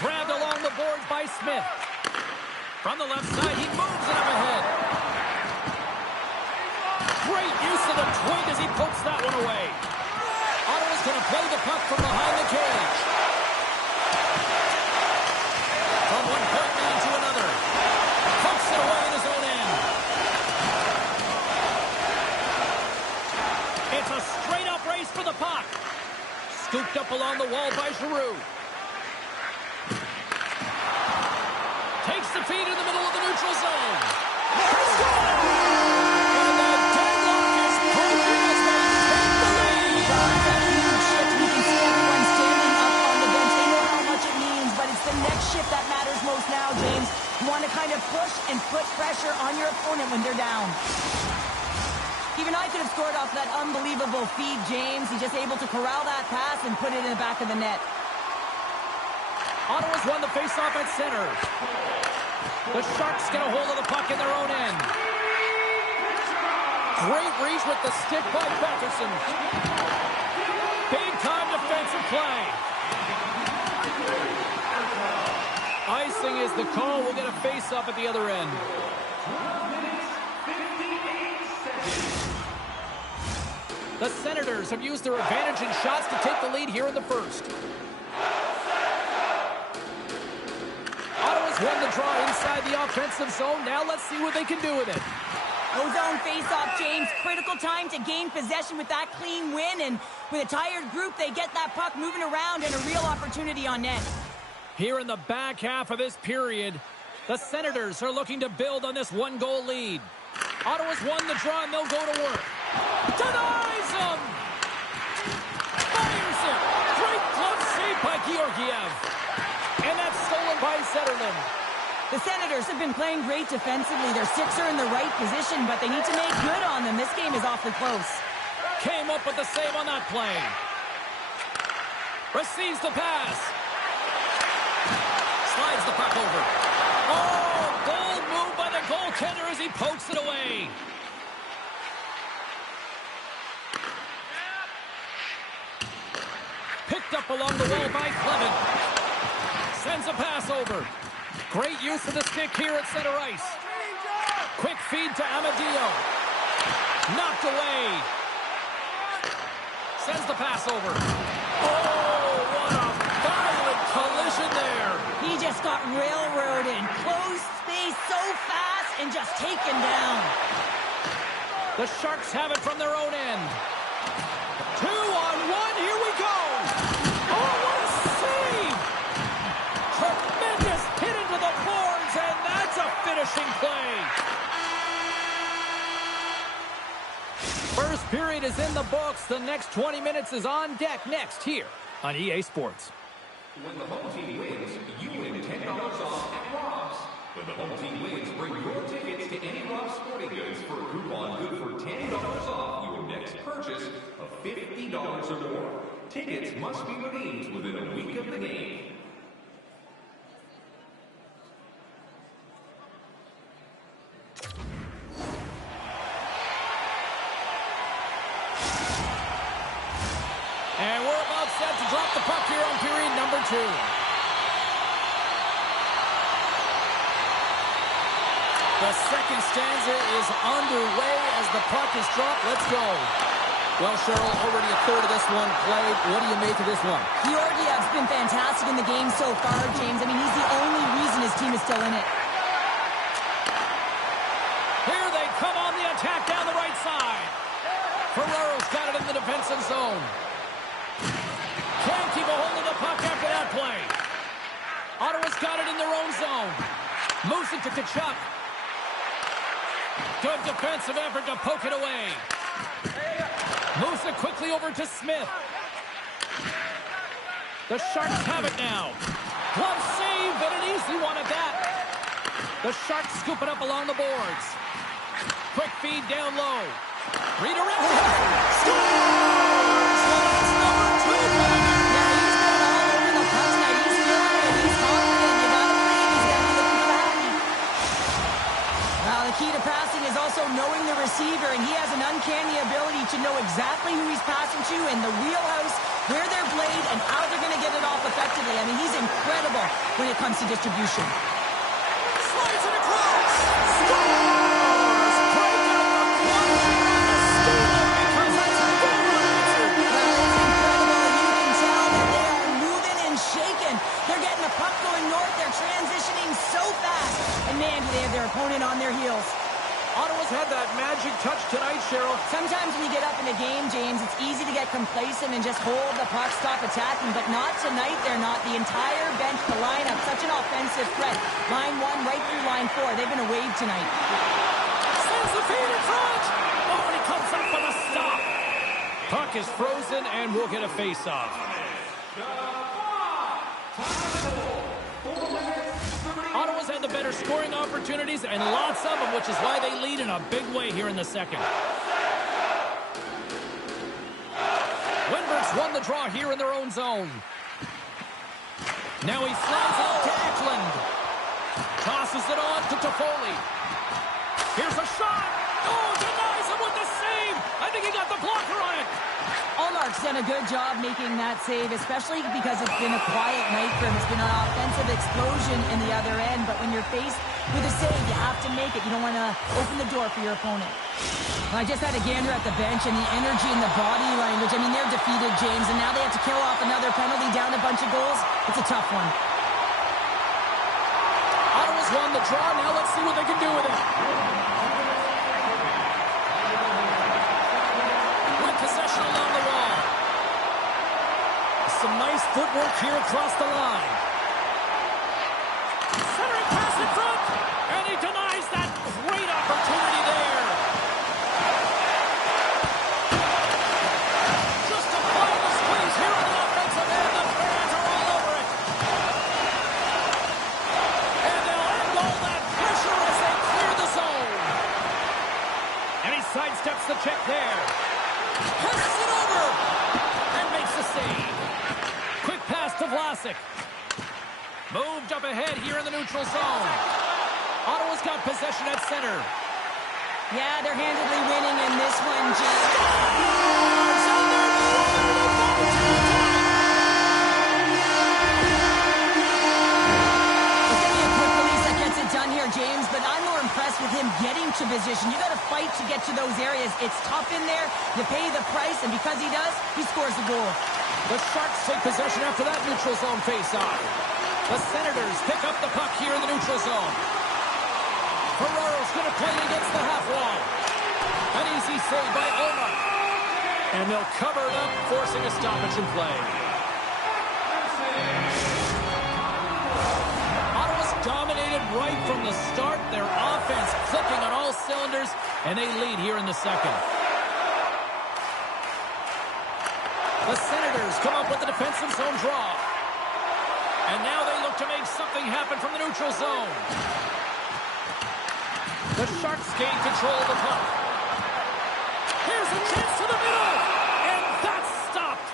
Grabbed along the boards by Smith. From the left side, he moves it up ahead. Great use of the twig as he pokes that one away. He's going to play the puck from behind the cage. From one point man to another. Pokes it away in his own end. It's a straight-up race for the puck. Scooped up along the wall by Giroux. Takes the feed in the middle of the neutral zone. And the deadlock is broken as they take the lead. That's a huge shift. We can see everyone standing up on the bench. They know how much it means, but it's the next shift that matters most now, James. You want to kind of push and put pressure on your opponent when they're down. Even I could have scored off that unbelievable feed, James. He's just able to corral that pass and put it in the back of the net. Ottawa's won the faceoff at center. The Sharks get a hold of the puck in their own end. Great reach with the stick by Pettersson. Big-time defensive play. Icing is the call. We'll get a faceoff at the other end. The Senators have used their advantage in shots to take the lead here in the first. Ottawa's won the draw inside the offensive zone. Now let's see what they can do with it. O-zone face-off, James. Critical time to gain possession with that clean win. And with a tired group, they get that puck moving around and a real opportunity on net. Here in the back half of this period, the Senators are looking to build on this one-goal lead. Ottawa's won the draw, and they'll go to work. Denies him! Fires it! Great glove save by Georgiev. And that's stolen by Zetterlund. The Senators have been playing great defensively. Their six are in the right position, but they need to make good on them. This game is awfully close. Came up with the save on that play. Receives the pass. Slides the puck over. Oh, bold move by the goaltender as he pokes it away. Picked up along the wall by Clement. Sends a pass over. Great use of the stick here at center ice. Quick feed to Amadio. Knocked away. Sends the pass over. Oh, what a violent collision there. He just got railroaded. Closed space so fast and just taken down. The Sharks have it from their own end. 2-on-1. Here we go. Oh, what a save. Tremendous hit into the boards, and that's a finishing play. First period is in the books. The next 20 minutes is on deck next here on EA Sports. When the home team wins, you win $10 off at Rob's. When the home team wins, bring your tickets to any Rob's Sporting Goods for a coupon good for $10 off your next purchase of $50 or more. Tickets must be redeemed within a week of the game. And we're about set to drop the puck here on period number 2. The second stanza is underway as the puck is dropped. Let's go. Well, Cheryl, already a third of this one played. What do you make of this one? Georgiev's been fantastic in the game so far, James. I mean, he's the only reason his team is still in it. Here they come on the attack down the right side. Ferrero's got it in the defensive zone. Can't keep a hold of the puck after that play. Ottawa's got it in their own zone. Moves it to Tkachuk. Good defensive effort to poke it away. Moves it quickly over to Smith. The Sharks have it now. Glove save, and an easy one at that. The Sharks scoop it up along the boards. Quick feed down low. Redirect. Scores! Well, that's number 2. Yeah, he's been all over the puck tonight. He's feeling it. He's confident. You gotta believe he's gonna be looking for the happy. Well, the key to passing is also knowing the receiver, and he has an uncanny ability to know exactly who he's passing to in the wheelhouse, where they're played, and how they're going to get it off effectively. I mean, he's incredible when it comes to distribution. Slides it across. Scores! Break out the clutch. The steal becomes a goal answer. Well, it's incredible had that magic touch tonight, Cheryl. Sometimes when you get up in a game, James, it's easy to get complacent and just hold the puck, stop attacking, but not tonight. They're not. The entire bench, the lineup, such an offensive threat. Line 1 right through line 4. They've been a wave tonight. Sends the feed in front. Oh, and he comes up with a stop. Puck is frozen, and we'll get a face-off. Ottawa's had the better scoring opportunities, and lots of them, which is why they lead in a big way here in the second. Windberg's won the draw here in their own zone. Now he flies out to Eklund. Tosses it on to Toffoli. Here's a shot. Oh, denies him with the save. I think he got the blocker on it. Allmark's done a good job making that save, especially because it's been a quiet night for him. It's been an offensive explosion in the other end, but when you're faced with a save, you have to make it. You don't want to open the door for your opponent. I just had a gander at the bench, and the energy and the body language. I mean, they're defeated, James, and now they have to kill off another penalty, down a bunch of goals. It's a tough one. Ottawa's won the draw. Now let's see what they can do with it. With possession along the wall. Some nice footwork here across the line. Centering pass in front, and he denies that great opportunity there. Just applying the squeeze here on the offensive end. The fans are all over it. And they'll end all that pressure as they clear the zone. And he sidesteps the check there. Passes it over and makes the save. Quick pass to Vlasic. Moved up ahead here in the neutral zone. Ottawa's got possession at center. Yeah, they're handedly winning in this one, James. It's going to be a quick release that gets it done here, James, but I'm more impressed with him getting to position. You got to fight to get to those areas. It's tough in there. You pay the price, and because he does, he scores the goal. The Sharks take possession after that neutral zone face-off. The Senators pick up the puck here in the neutral zone. Ferraro's going to play it against the half wall. An easy save by Omar. And they'll cover it up, forcing a stoppage in play. Ottawa's dominated right from the start. Their offense clicking on all cylinders, and they lead here in the second. The Senators come up with the defensive zone draw. And now they look to make something happen from the neutral zone. The Sharks gain control of the puck. Here's a chance to the middle. And that's stopped.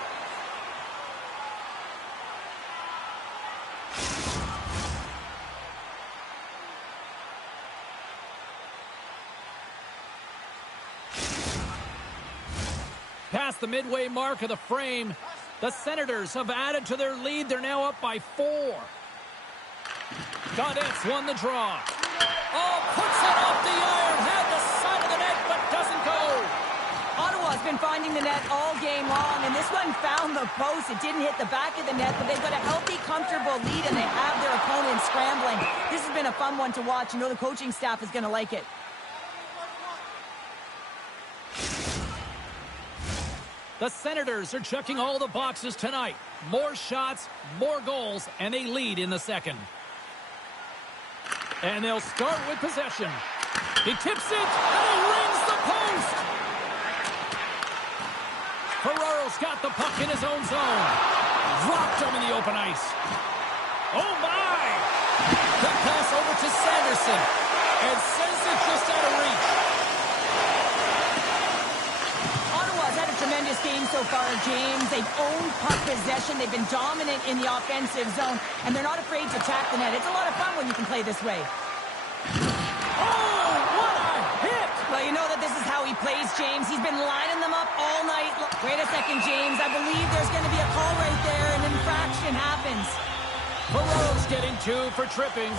Past the midway mark of the frame, the Senators have added to their lead. They're now up by 4. Gaudette's won the draw. Oh, puts it off the iron. Had the side of the net, but doesn't go. Ottawa's been finding the net all game long, and this one found the post. It didn't hit the back of the net, but they've got a healthy, comfortable lead, and they have their opponent scrambling. This has been a fun one to watch. You know the coaching staff is going to like it. The Senators are checking all the boxes tonight. More shots, more goals, and they lead in the second. And they'll start with possession. He tips it, and he rings the post. Ferraro's got the puck in his own zone. Dropped him in the open ice. Oh, my! Quick pass over to Sanderson. And sends it just out of reach. Ottawa's had a tremendous game so far, James. They've owned puck possession. They've been dominant in the offensive zone, and they're not afraid to attack the net. It's a lot of fun when you can play this way. Oh, what a hit! Well, you know that this is how he plays, James. He's been lining them up all night. Wait a second, James. I believe there's going to be a call right there. An infraction happens. Ferraro's getting 2 for tripping.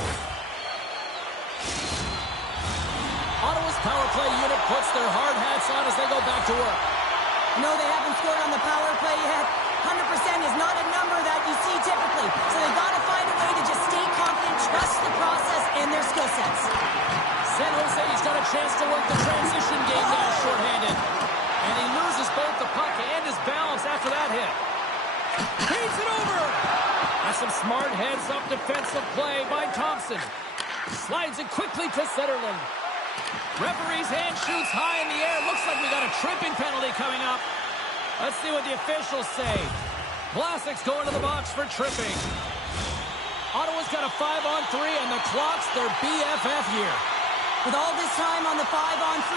Ottawa's power play unit puts their hard hats on as they go back to work. No, they haven't scored on the power play yet. 100% is not a number that you see typically. So they've got to find a way to just stay confident, trust the process and their skill sets. San Jose's got a chance to work the transition game now shorthanded. And he loses both the puck and his balance after that hit. Feeds it over. That's some smart heads-up defensive play by Thompson. Slides it quickly to Zetterlund. Referee's hand shoots high in the air. Looks like we got a tripping penalty coming up. Let's see what the officials say. Vlasic's going to the box for tripping. Ottawa's got a 5-on-3, and the clock's their BFF here. With all this time on the 5-on-3,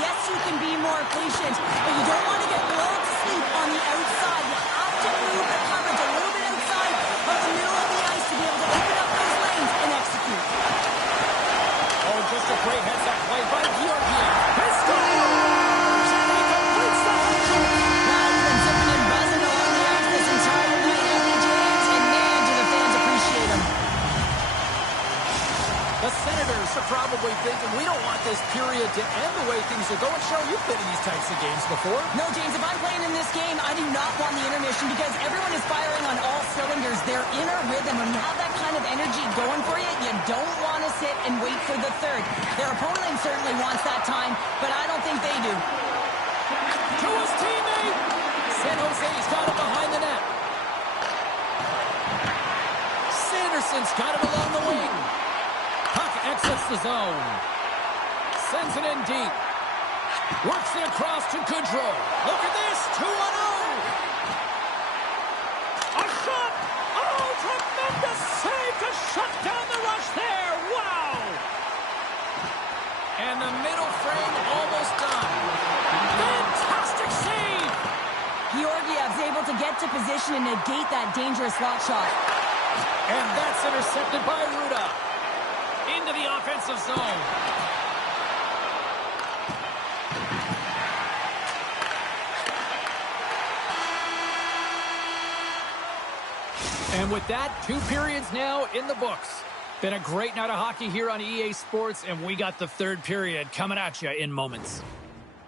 yes, you can be more patient, but you don't want to get lulled to sleep on the outside. You have to move the coverage a little bit outside of the middle of the ice to be able to open up those lanes and execute. Oh, just a great heads-up play by Georgiev. He scores! And he completes the hat-trick. Now he's been zipping and buzzing along the ice this entire night, hasn't he, James? And man, do the fans appreciate him. The Senators are probably thinking, we don't want this period to end the way things are going. Cheryl, you've been in these types of games before. No, James, if I'm playing in this game, I do not want the intermission because everyone is firing on all cylinders. They're in a rhythm. When you have that kind of energy going for you, you don't want to sit and wait for the third. Their opponent certainly wants that time, but I don't think they do. To his teammate. San Jose's got it behind the net. Sanderson's got it along the wing. Puck exits the zone. Sends it in deep. Works it across to Goodrow. Look at this, 2-1-0. A shot. Oh, tremendous save to shut down the rush there. Wow. And the middle frame almost done. Fantastic save. Georgiev's able to get to position and negate that dangerous slot shot. And that's intercepted by Ruda. Into the offensive zone. And with that, 2 periods now in the books. Been a great night of hockey here on EA Sports, and we got the 3rd period coming at you in moments.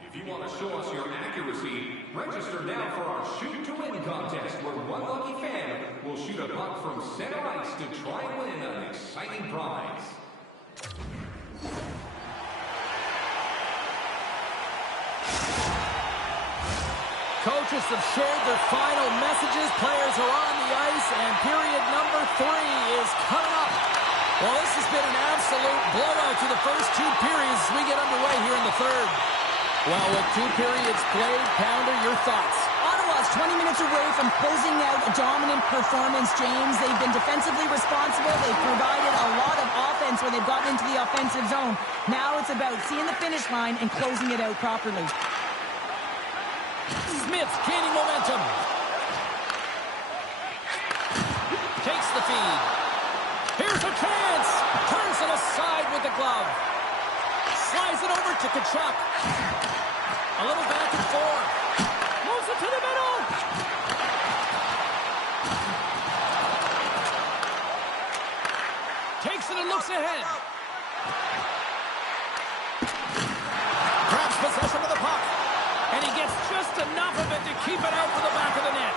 If you want to show us your accuracy, register now for our Shoot to Win contest, where one lucky fan will shoot a puck from center ice to try and win an exciting prize. Coaches have shared their final messages. Players are on the ice, and period number 3 is coming up. Well, this has been an absolute blowout to the first 2 periods as we get underway here in the 3rd. Well, with 2 periods played, Pounder, your thoughts? Ottawa's 20 minutes away from closing out a dominant performance, James. They've been defensively responsible. They've provided a lot of offense when they've gotten into the offensive zone. Now it's about seeing the finish line and closing it out properly. Smith gaining momentum. Takes the feed. Here's a chance. Turns it aside with the glove. Slides it over to Kachuk. A little back and forth. Moves it to the middle. Takes it and looks ahead. Grabs possession of the puck. And he gets just enough of it to keep it out for the back of the net.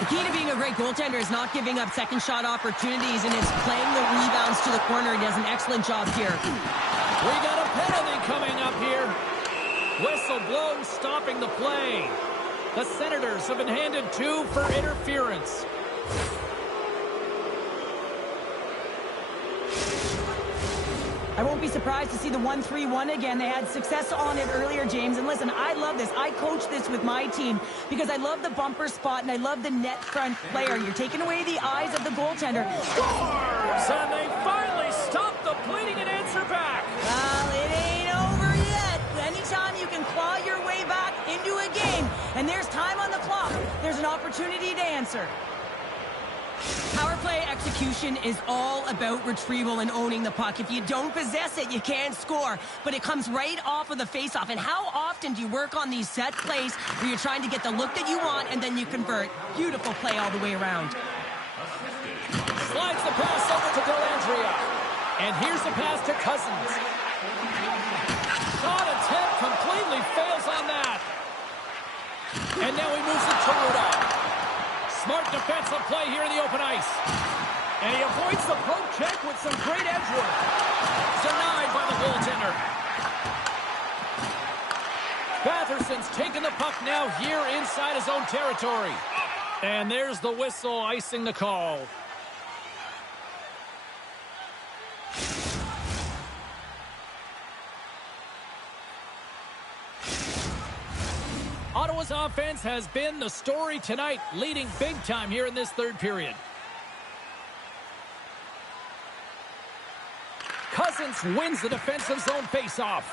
The key to being a great goaltender is not giving up second shot opportunities, and it's playing the rebounds to the corner. He does an excellent job here. We got a penalty coming up here. Whistle blown, stopping the play. The Senators have been handed 2 for interference. I won't be surprised to see the 1-3-1 again. They had success on it earlier, James. And listen, I love this. I coach this with my team because I love the bumper spot and I love the net front player. You're taking away the eyes of the goaltender. Scores! And they finally stop the bleeding and answer back. Well, it ain't over yet. Anytime you can claw your way back into a game and there's time on the clock, there's an opportunity to answer. Power play execution is all about retrieval and owning the puck. If you don't possess it, you can't score. But it comes right off of the faceoff. And how often do you work on these set plays where you're trying to get the look that you want and then you convert? Beautiful play all the way around. Slides the pass over to Dellandrea. And here's the pass to Cousins. Shot attempt completely fails on that. And now he moves it to Ruda. Smart defensive play here in the open ice. And he avoids the poke check with some great edge work. Denied by the goaltender. Batherson's taking the puck now here inside his own territory. And there's the whistle icing the call. Ottawa's offense has been the story tonight, leading big time here in this third period. Cousins wins the defensive zone faceoff.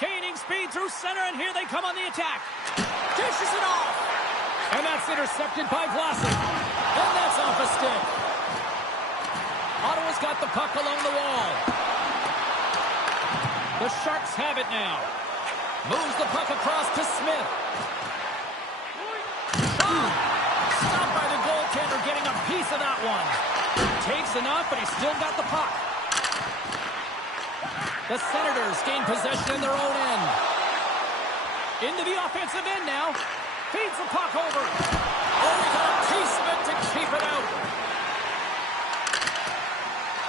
Gaining speed through center, and here they come on the attack. Dishes it off. And that's intercepted by Vlasic. And that's off a stick. Ottawa's got the puck along the wall. The Sharks have it now. Moves the puck across to Smith. Stopped by the goaltender, getting a piece of that one. Takes enough, but he's still got the puck. The Senators gain possession in their own end. Into the offensive end now. Feeds the puck over. Oh, he got a piece of it to keep it out.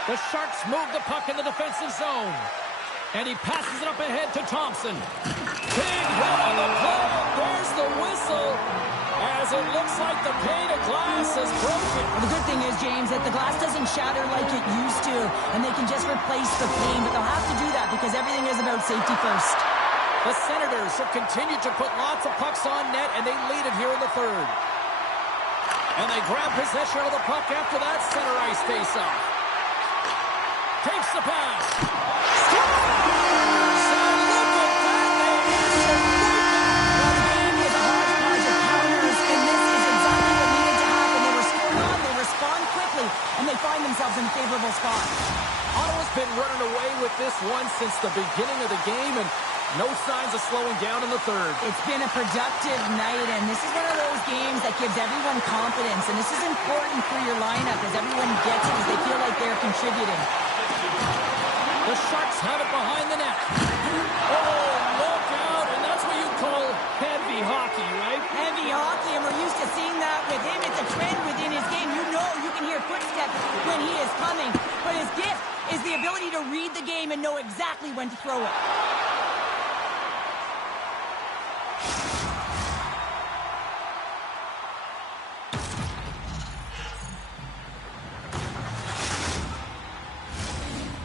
The Sharks move the puck in the defensive zone. And he passes it up ahead to Thompson. Big hit on the play. There's the whistle. As it looks like the pane of glass is broken. Well, the good thing is, James, that the glass doesn't shatter like it used to. And they can just replace the pane. But they'll have to do that because everything is about safety first. The Senators have continued to put lots of pucks on net, and they lead it here in the third. And they grab possession of the puck after that center ice faceoff. Takes the pass. Scores! And look at that. They answer right back. Well, the game is a hodgepodge of counters, and this is exactly what needed to happen. They were scored on, they respond quickly, and they find themselves in a favorable spot. Ottawa's been running away with this one since the beginning of the game, and no signs of slowing down in the third. It's been a productive night, and this is one of those games that gives everyone confidence, and this is important for your lineup as everyone gets it, as they feel like they're contributing. The Sharks have it behind the net. Oh, look out, and that's what you call heavy hockey, right? Heavy hockey, and we're used to seeing that with him. It's a trend within his game. You know you can hear footsteps when he is coming, but his gift is the ability to read the game and know exactly when to throw it.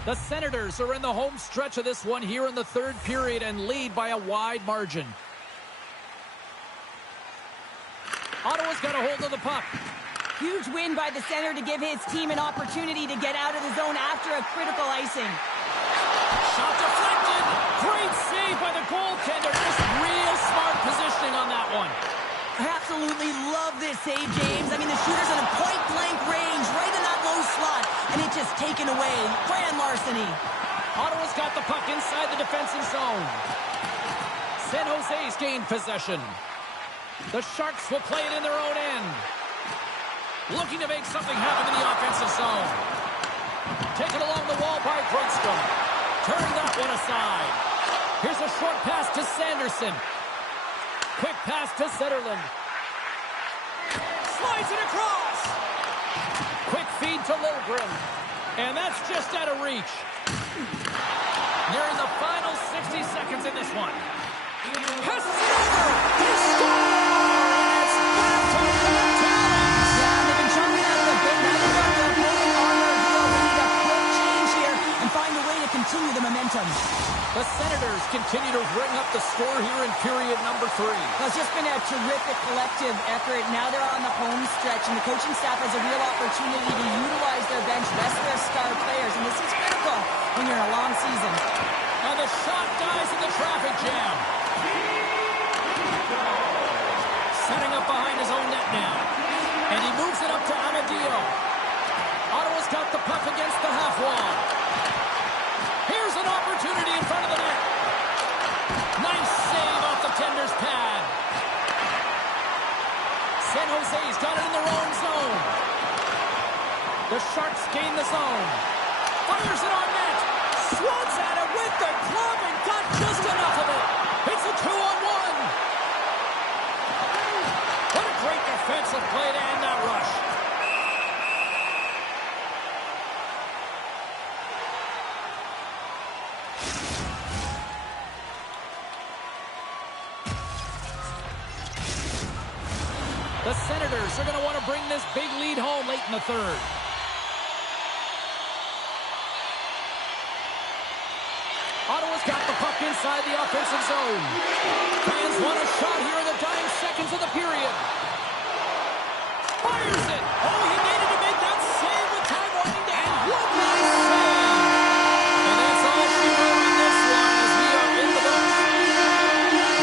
The Senators are in the home stretch of this one here in the third period and lead by a wide margin. Ottawa's got a hold of the puck. Huge win by the center to give his team an opportunity to get out of the zone after a critical icing. Shot deflected. Great save by the goaltender. Just real smart positioning on that one. I absolutely love this save, James. I mean, the shooter's in a point-blank range, right in that low slot, and it's just taken away. Grand larceny. Ottawa's got the puck inside the defensive zone. San Jose's gained possession. The Sharks will play it in their own end. Looking to make something happen in the offensive zone. Taken along the wall by Grundstrom. Turn that one aside. Here's a short pass to Sanderson. Quick pass to Zetterlund. Slides it across. Quick feed to Liljegren. And that's just out of reach. Nearing the final 60 seconds in this one. Passes it over. He scores! And it's back to back talents. Yeah, they've been chugging out of the bit. Now they've got their opponent on their heels. They need a quick change here and find a way to continue the momentum. The Senators continue to ring up the score here in period number 3. Well, it's just been a terrific collective effort. Now they're on the home stretch, and the coaching staff has a real opportunity to utilize their bench, rest their star players, and this is critical when you're in a long season. And the shot dies in the traffic jam. Setting up behind his own net now. And he moves it up to Amadio. Ottawa's got the puck against the half wall. Here's an opportunity in front of the net. Nice save off the tender's pad. San Jose's got it in their own zone. The Sharks gain the zone. Fires it on net. Swats at it with the glove and got just enough of it. It's a 2-on-1. What a great defensive play to end that rush. The Senators are going to want to bring this big lead home late in the third. Ottawa's got the puck inside the offensive zone. Fans want a shot here in the dying seconds of the period. Fires it. Oh, he needed to make that save with time winding down. What a save. And that's all she wrote on this one as we are in the books.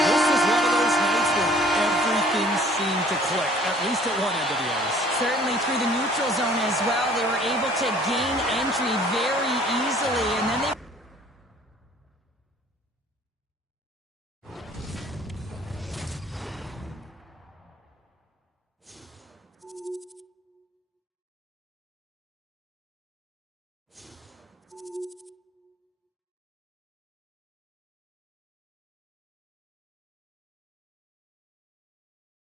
This is one of those nights where everything seemed to click, at least at one end of the ice. Certainly through the neutral zone as well. They were able to gain entry very easily, and then they